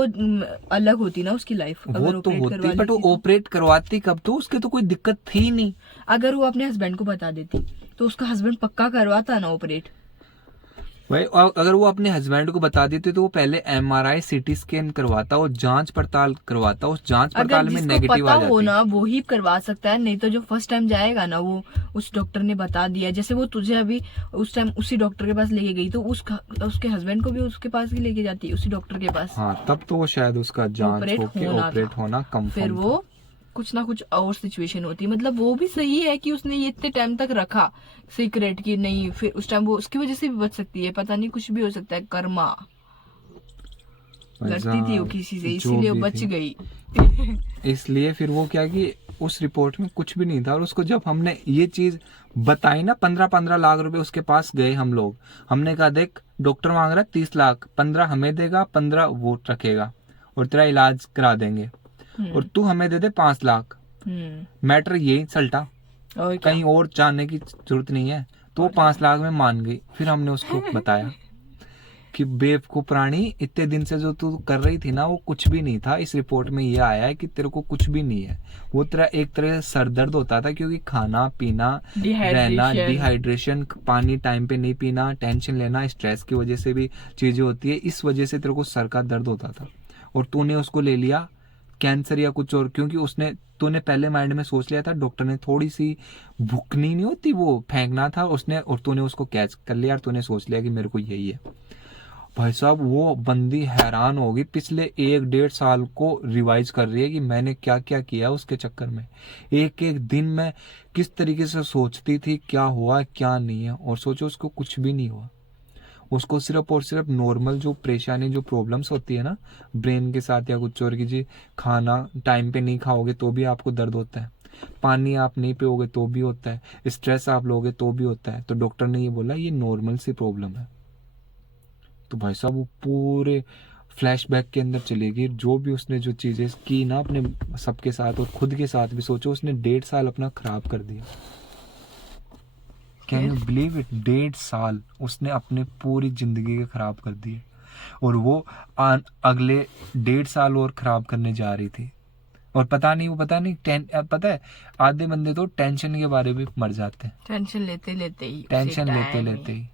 अलग होती ना उसकी लाइफ। वो तो होती, बट वो ऑपरेट करवाती कब, तो उसके तो कोई दिक्कत थी नहीं। अगर वो अपने हस्बैंड को बता देती तो उसका हस्बैंड पक्का करवाता ना ऑपरेट। भाई अगर वो अपने हस्बैंड को बता देते तो वो पहले एमआरआई सीटी स्कैन करवाता, वो जांच पड़ताल करवाता, उस जांच पड़ताल में नेगेटिव आ जाती। हो ना वो ही करवा सकता है, नहीं तो जो फर्स्ट टाइम जाएगा ना, वो उस डॉक्टर ने बता दिया, जैसे वो तुझे अभी उस टाइम उसी डॉक्टर के पास लेके गई, तो उसके हस्बैंड को भी उसके पास ही लेके जाती, उसी डॉक्टर के पास। हाँ, तब तो वो शायद उसका जांच होके ऑपरेट होना कंफर्म, फिर वो कुछ ना कुछ और सिचुएशन होती। मतलब वो भी सही है कि उसने ये इतने टाइम तक रखा सीक्रेट की, नहीं फिर उस टाइम वो उसकी वजह से भी बच सकती है, पता नहीं कुछ भी हो सकता है, कर्मा। लड़ती थी वो किसी से, जो इसीलिए वो भी बच थी। गई। इसलिए फिर वो क्या कि उस रिपोर्ट में कुछ भी नहीं था, और उसको जब हमने ये चीज बताई ना, 15-15 लाख रुपए उसके पास गए हम लोग। हमने कहा देख डॉक्टर मांग रहा है 30 लाख, 15 हमें देगा, 15 वो रखेगा और तेरा इलाज करा देंगे, और तू हमें दे दे 5 लाख। मैटर यही चलता, और क्या? कहीं और जानने की जरूरत नहीं है। तो वो 5 लाख में मान गई। फिर हमने उसको बताया कि बेवकूफ प्राणी, इतने दिन से जो तू कर रही थी ना वो कुछ भी नहीं था। इस रिपोर्ट में ये आया है कि तेरे को कुछ भी नहीं है। वो तेरा एक तरह से सर दर्द होता था, क्योंकि खाना पीना, रहना, डिहाइड्रेशन, पानी टाइम पे नहीं पीना, टेंशन लेना, स्ट्रेस की वजह से भी चीजें होती है। इस वजह से तेरे को सर का दर्द होता था, और तूने उसको ले लिया कैंसर या कुछ और, क्योंकि तूने पहले माइंड में सोच लिया था, डॉक्टर ने थोड़ी सी भुकनी नहीं होती वो फेंकना था उसने, और तूने उसको कैच कर लिया और तूने सोच लिया कि मेरे को यही है। भाई साहब वो बंदी हैरान होगी, पिछले 1-1.5 साल को रिवाइज कर रही है कि मैंने क्या क्या किया उसके चक्कर में। एक एक दिन में किस तरीके से सोचती थी क्या हुआ क्या नहीं है, और सोचो उसको कुछ भी नहीं हुआ। उसको सिर्फ और सिर्फ नॉर्मल जो परेशानी, जो प्रॉब्लम्स होती है ना ब्रेन के साथ या कुछ और की, जी खाना टाइम पे नहीं खाओगे तो भी आपको दर्द होता है, पानी आप नहीं पियोगे तो भी होता है, स्ट्रेस आप लोगे तो भी होता है। तो डॉक्टर ने ये बोला ये नॉर्मल सी प्रॉब्लम है। तो भाई साहब वो पूरे फ्लैशबैक के अंदर चलेगी, जो भी उसने जो चीजें की ना अपने सबके साथ और खुद के साथ भी। सोचो उसने 1.5 साल अपना खराब कर दिया। Can you believe it? 1.5 साल उसने अपने पूरी जिंदगी के खराब कर दिए, और वो अगले 1.5 साल और खराब करने जा रही थी। और पता है आधे बंदे तो टेंशन के बारे में मर जाते हैं, टेंशन लेते लेते ही, टेंशन लेते लेते ही।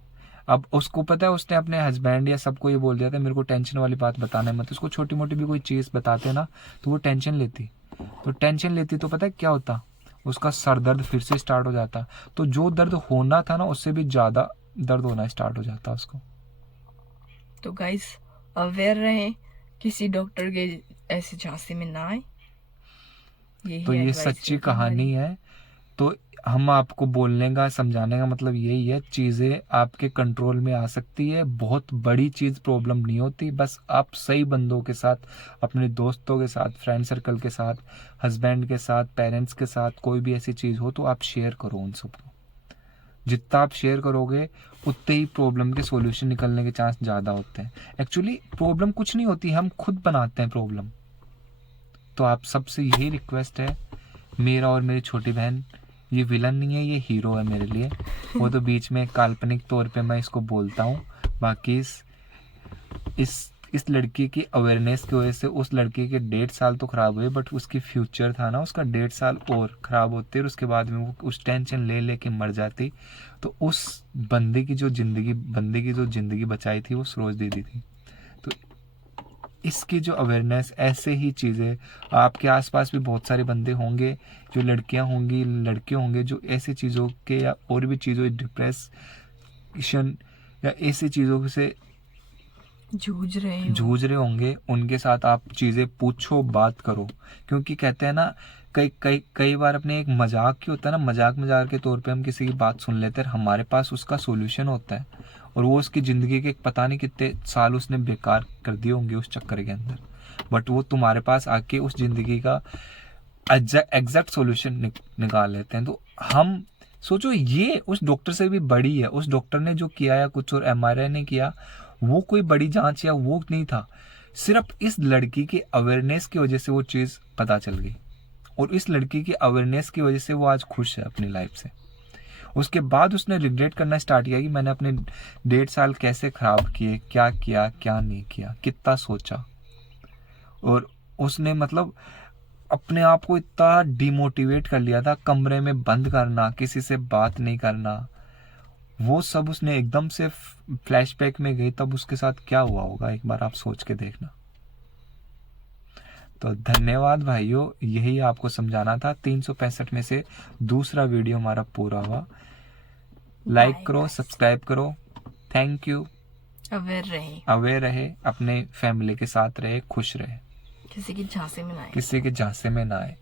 अब उसको पता है, उसने अपने हस्बैंड या सबको ये बोल दिया था मेरे को टेंशन वाली बात बताना मत। उसको छोटी मोटी भी कोई चीज बताते ना तो वो टेंशन लेती, तो पता है क्या होता, उसका सर दर्द फिर से स्टार्ट हो जाता। तो जो दर्द होना था ना उससे भी ज्यादा दर्द होना स्टार्ट हो जाता उसको। तो गाइस अवेयर रहें, किसी डॉक्टर के ऐसे झांसे में ना आए। तो ये सच्ची कहानी है। तो हम आपको बोलने का, समझाने का मतलब यही है, चीज़ें आपके कंट्रोल में आ सकती है। बहुत बड़ी चीज़ प्रॉब्लम नहीं होती, बस आप सही बंदों के साथ, अपने दोस्तों के साथ, फ्रेंड सर्कल के साथ, हस्बैंड के साथ, पेरेंट्स के साथ कोई भी ऐसी चीज़ हो तो आप शेयर करो उन सबको। जितना आप शेयर करोगे उतने ही प्रॉब्लम के सॉल्यूशन निकलने के चांस ज़्यादा होते हैं। एक्चुअली प्रॉब्लम कुछ नहीं होती, हम खुद बनाते हैं प्रॉब्लम। तो आप सबसे यही रिक्वेस्ट है, मेरा और मेरी छोटी बहन, ये विलन नहीं है, ये हीरो है मेरे लिए। वो तो बीच में काल्पनिक तौर पे मैं इसको बोलता हूँ। बाकी इस लड़की की अवेयरनेस की वजह से उस लड़की के 1.5 साल तो खराब हुए, बट उसकी फ्यूचर था ना, उसका 1.5 साल और खराब होते और उसके बाद में वो उस टेंशन ले लेके मर जाती। तो उस बंदे की जो जिंदगी बचाई थी वो सरोज दीदी थी। तो इसकी जो अवेयरनेस, ऐसे ही चीज़ें आपके आसपास भी बहुत सारे बंदे होंगे, जो लड़कियां होंगी, लड़के होंगे, जो ऐसी चीज़ों के या और भी चीज़ों, डिप्रेशन या ऐसी चीज़ों से जूझ रहे होंगे। उनके साथ आप चीज़ें पूछो, बात करो। क्योंकि कहते हैं ना, कई बार अपने एक मजाक की होता है ना, मजाक के तौर पे हम किसी की बात सुन लेते हैं, हमारे पास उसका सोल्यूशन होता है, और वो उसकी ज़िंदगी के पता नहीं कितने साल उसने बेकार कर दिए होंगे उस चक्कर के अंदर, बट वो तुम्हारे पास आके उस ज़िंदगी का एग्जैक्ट सोल्यूशन निकाल लेते हैं। तो हम सोचो ये उस डॉक्टर से भी बड़ी है। उस डॉक्टर ने जो किया या कुछ और MRI ने किया, वो कोई बड़ी जांच या वो नहीं था। सिर्फ इस लड़की की अवेयरनेस की वजह से वो चीज़ पता चल गई, और इस लड़की की अवेयरनेस की वजह से वो आज खुश है अपनी लाइफ से। उसके बाद उसने रिग्रेट करना स्टार्ट किया कि मैंने अपने 1.5 साल कैसे खराब किए, क्या किया क्या नहीं किया, कितना सोचा। और उसने मतलब अपने आप को इतना डिमोटिवेट कर लिया था, कमरे में बंद करना, किसी से बात नहीं करना, वो सब उसने एकदम से फ्लैशबैक में गई। तब उसके साथ क्या हुआ होगा एक बार आप सोच के देखना। तो धन्यवाद भाइयों, यही आपको समझाना था। 365 में से दूसरा वीडियो हमारा पूरा हुआ। लाइक करो, सब्सक्राइब करो। Thank you. अवेयर रहे, अपने फैमिली के साथ रहे, खुश रहे, किसी के झांसे में ना आए। किसी के झांसे में ना आए।